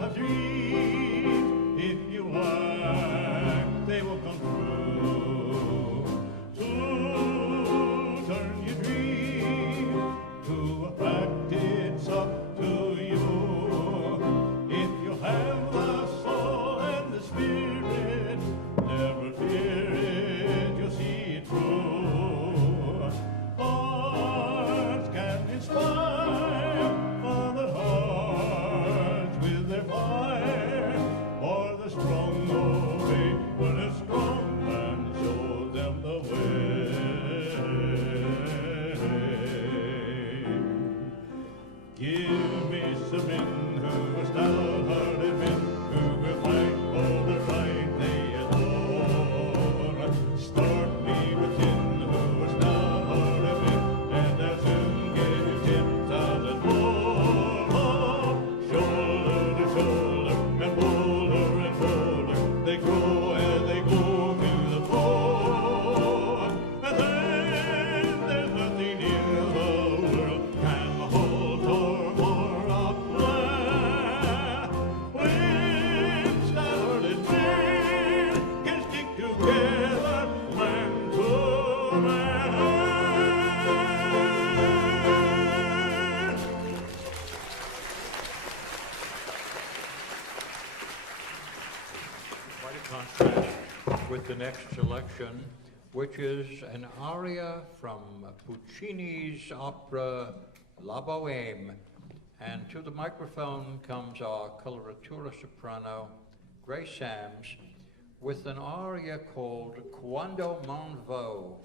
have dreams, if you work, they will come true. To turn your dreams to a fact, it's up to you. If you have the soul and the spirit, never fear it, you'll see it through. Arts can inspire. Quite a contrast with the next selection, which is an aria from Puccini's opera La Bohème. And to the microphone comes our coloratura soprano, Grace Sams, with an aria called Quando M'en Vo,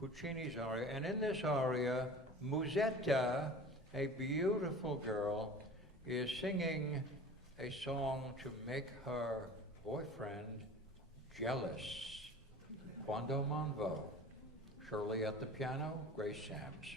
Puccini's aria. And in this aria, Musetta, a beautiful girl, is singing a song to make her boyfriend jealous. Quando M'en Vo. Shirley at the piano, Grace Sams.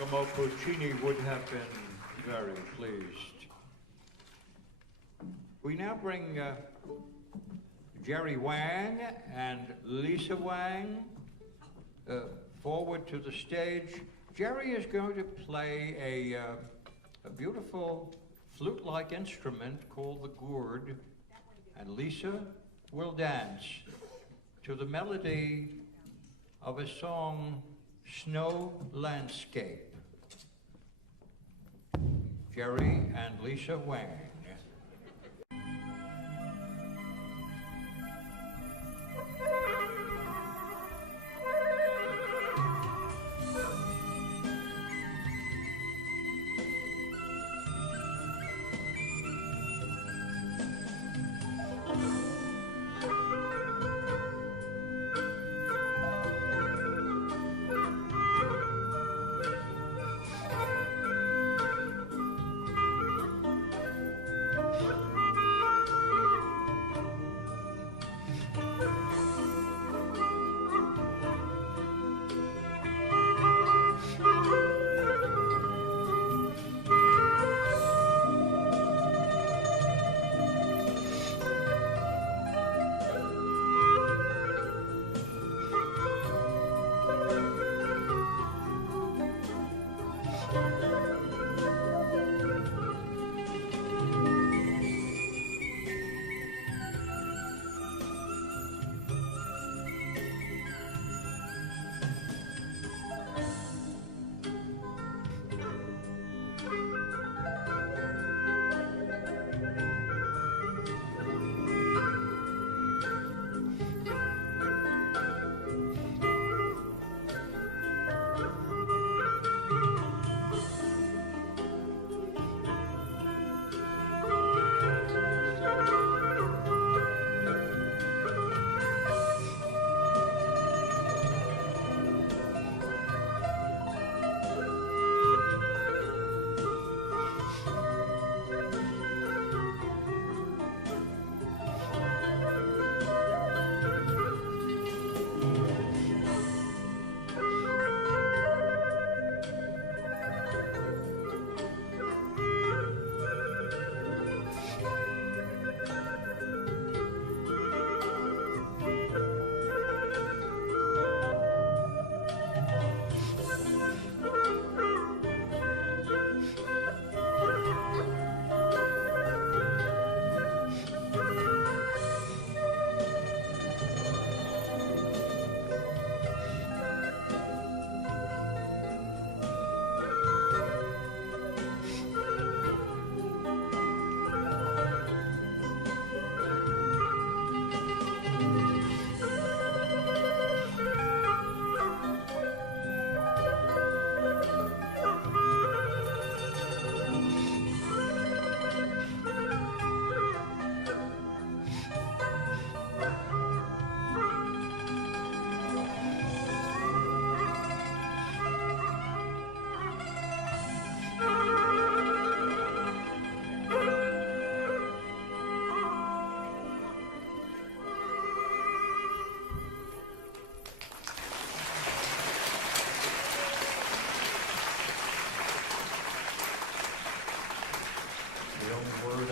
Giacomo Puccini would have been very pleased. We now bring Jerry Wang and Lisa Wang forward to the stage. Jerry is going to play a beautiful flute-like instrument called the gourd, and Lisa will dance to the melody of a song, Snow Landscape. Jerry and Lisa Wang.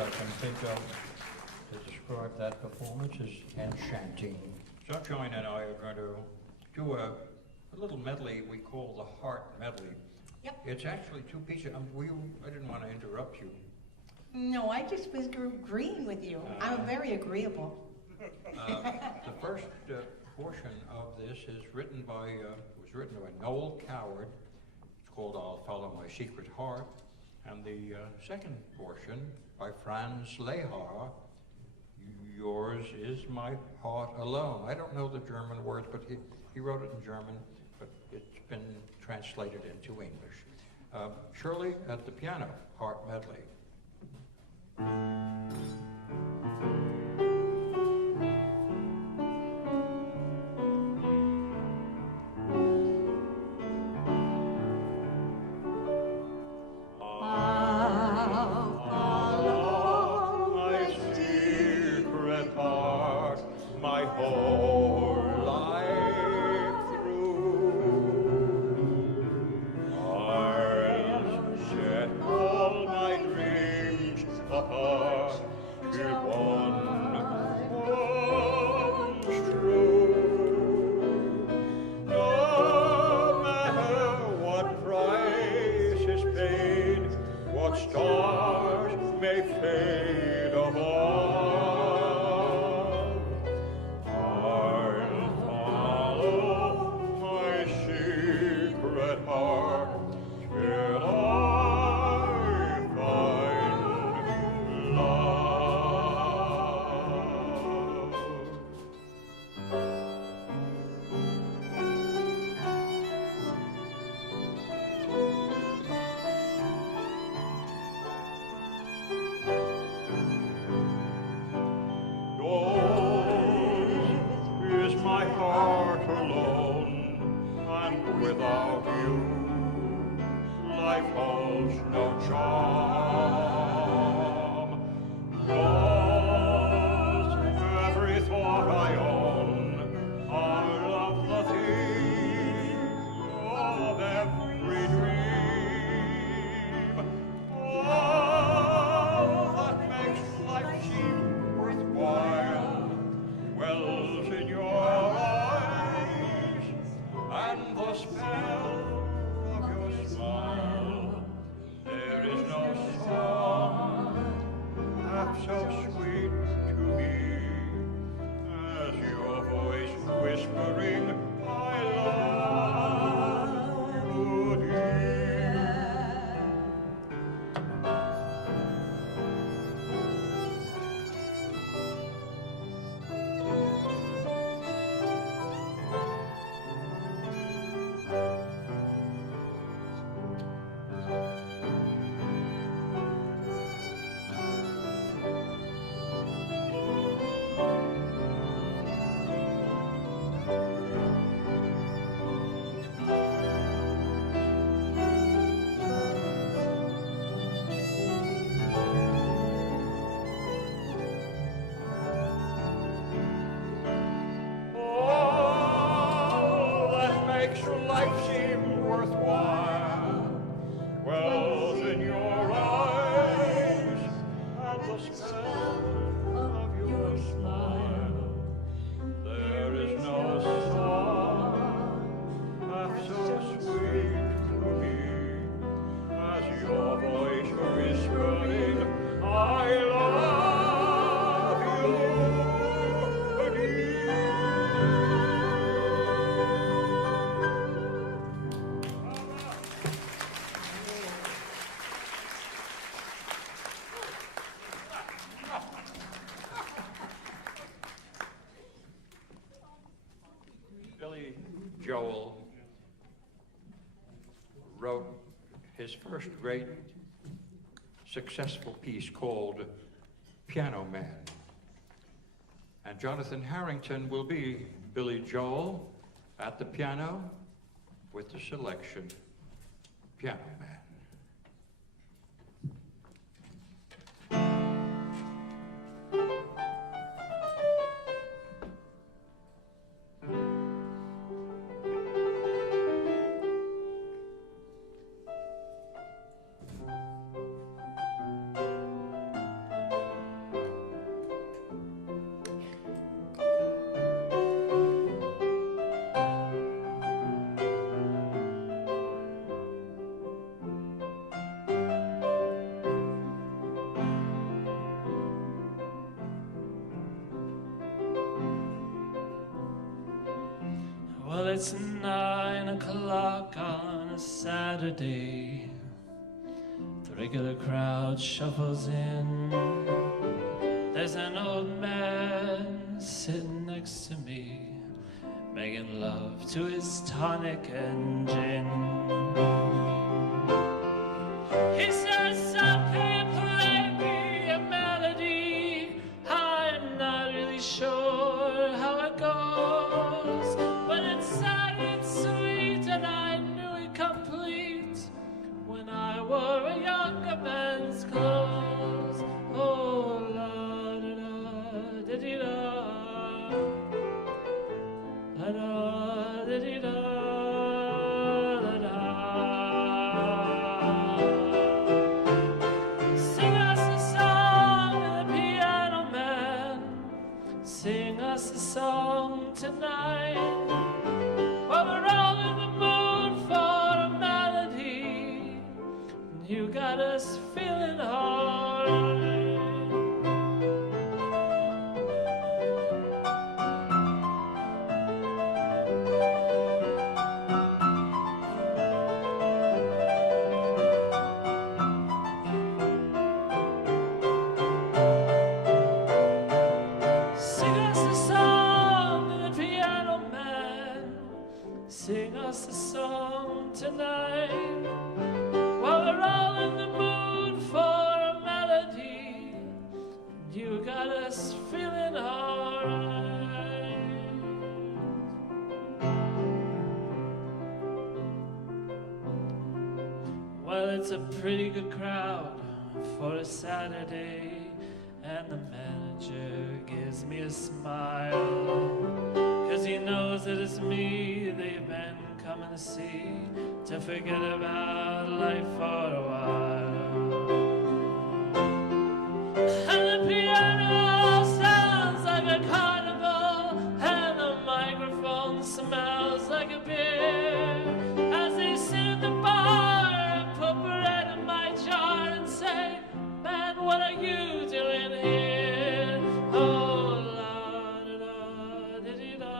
I can think of to describe that performance is enchanting. Sunshine and I are going to do a little medley we call the Heart Medley. Yep. It's actually two pieces. I didn't want to interrupt you. No, I just was agreeing with you. I'm very agreeable. The first portion of this is written by Noel Coward. It's called "I'll Follow My Secret Heart," and the second portion by Franz Lehar. "Yours is my heart alone." I don't know the German words, but he wrote it in German, but it's been translated into English. Shirley at the piano, Heart Medley. My whole life through, I'll set all my dreams apart till one comes true. No matter what price is paid, what stars may fade above, without you, life holds no charm. Lost every thought I own, I love the theme of every dream. All that makes life seem worthwhile wells in your eyes, and the spell of your smile. There is no song half so sweet to me as your voice whispering, I love you, dear. Makes life seem worthwhile wells in your eyes, and the spell of your smile. There is no song half so sweet to me as your voice whispering, I love you, dear. Billy Joel wrote his first great successful piece called Piano Man. And Jonathan Harrington will be Billy Joel at the piano with the selection Piano Man. Well, it's 9 o'clock on a Saturday. The regular crowd shuffles in. There's an old man sitting next to me, making love to his tonic and gin. He says, "Son, can you play me a melody? I'm not really sure how it goes, but it's sad, it's sweet, and I knew it complete when I wore a younger man's clothes." Oh, la da da da dee da, la da da dee da, la da. Sing us a song, the piano man. Sing us a song tonight. Well, we're all in the mood for a melody. You got us feeling alright. Sing us a song, the piano man. Sing us a song tonight. Well, we're all in the mood for a melody. You got us feeling alright. Well, it's a pretty good crowd for a Saturday, and the manager gives me a smile, 'cause he knows that it's me they've been coming to see, to forget about life for a while. And the piano sounds like a carnival, and the microphone smells like a beer, as they sit at the bar and put bread in my jar and say, "Man, what are you doing here?" Oh, la da da da dee da,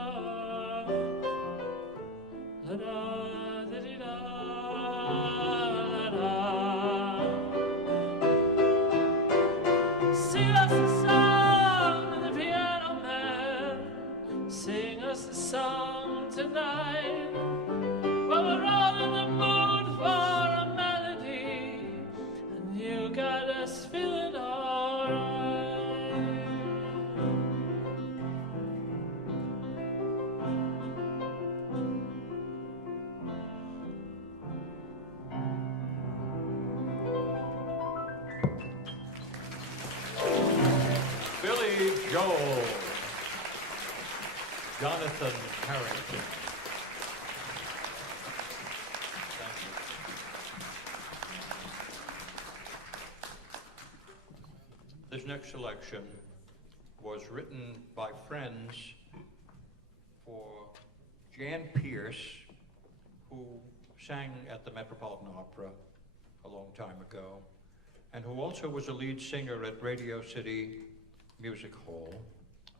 la da da dee da, la da. Sing us a song, the piano man. Sing us a song tonight. Well, we're all in the mood for a melody, and you got us feeling alright. Billy Joel, Jonathan Harrington. Thank you. This next selection was written by friends for Jan Pierce, who sang at the Metropolitan Opera a long time ago, and who also was a lead singer at Radio City Music Hall.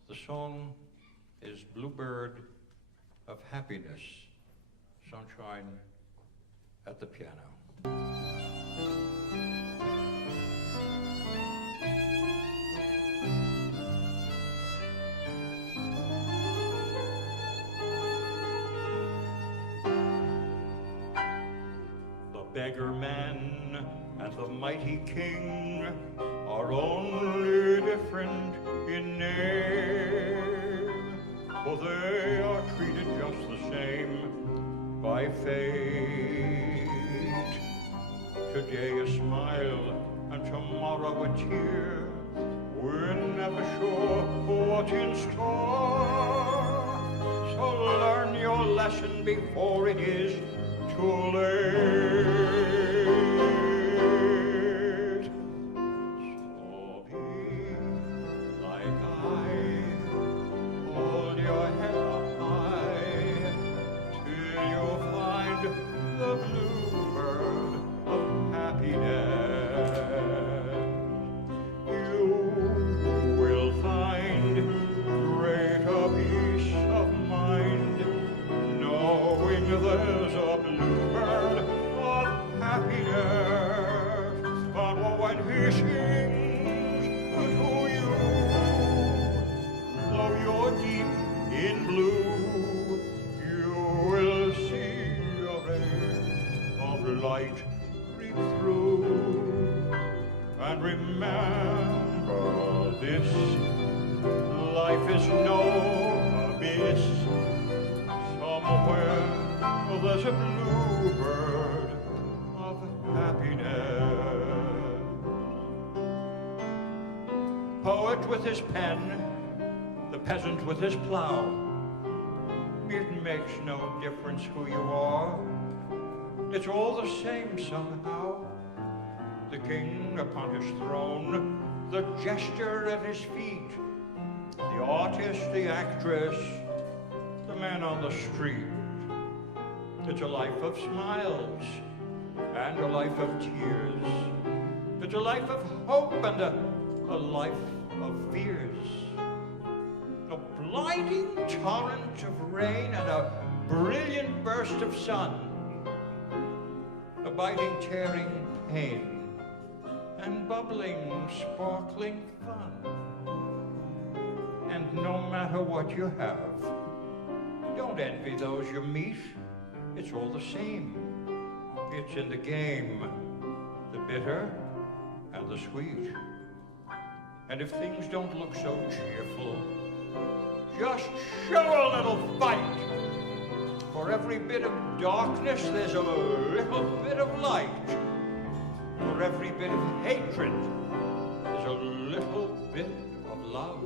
The song is Bluebird of Happiness, Sunshine at the piano. The beggar man and the mighty king are only different in name, for they are treated just the same by fate. Today a smile and tomorrow a tear, we're never sure what's in store. So learn your lesson before it is too late. So be like I, hold your head up high, till you find the bluebird of happiness. You will find greater peace of mind, no is no abyss. Somewhere there's a bluebird of happiness. Poet with his pen, the peasant with his plow. It makes no difference who you are. It's all the same somehow. The king upon his throne, the jester at his feet, the artist, the actress, the man on the street. It's a life of smiles and a life of tears. It's a life of hope and a life of fears. A blinding torrent of rain and a brilliant burst of sun. A biting, tearing pain and bubbling, sparkling fun. And no matter what you have, don't envy those you meet. It's all the same. It's in the game, the bitter and the sweet. And if things don't look so cheerful, just show a little fight. For every bit of darkness, there's a little bit of light. For every bit of hatred, there's a little bit of love.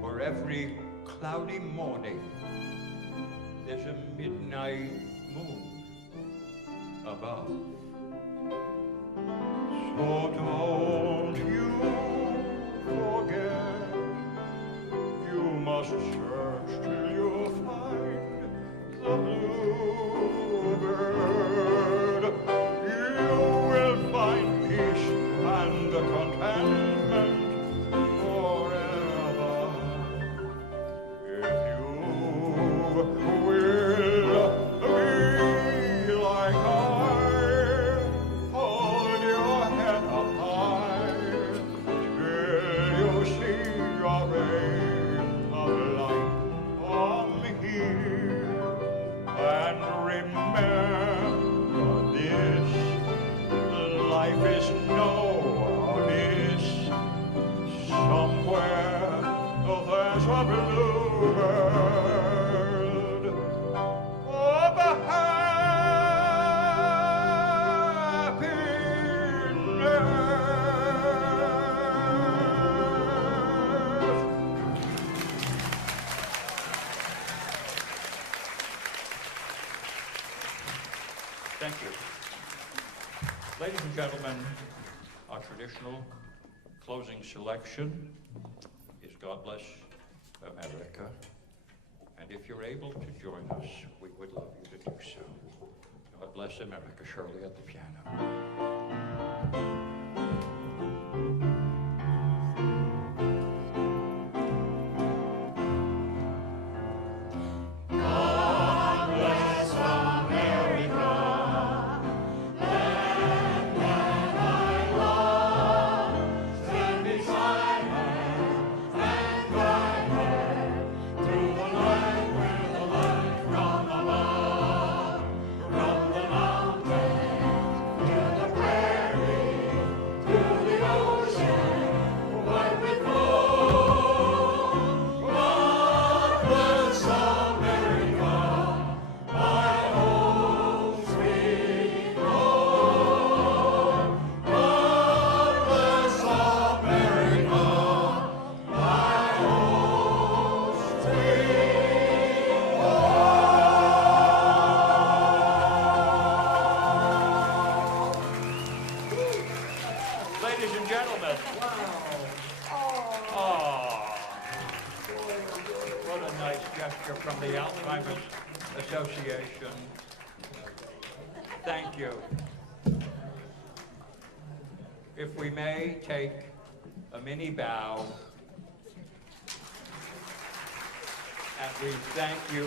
For every cloudy morning, there's a midnight moon above. So don't you forget, you must search till you find the bluebird. You will find peace and contentment forever. If you will be like I, hold your head up high till you see your ray of light from here. And remember this, life is no abyss. Somewhere there's a bluebird of happiness. Thank you. Ladies and gentlemen, our traditional closing selection is God Bless America. And if you're able to join us, we would love you to do so. God Bless America, Shirley at the piano. Ladies and gentlemen. What a nice gesture from the Alzheimer's Association. Thank you. If we may take a mini bow, and we thank you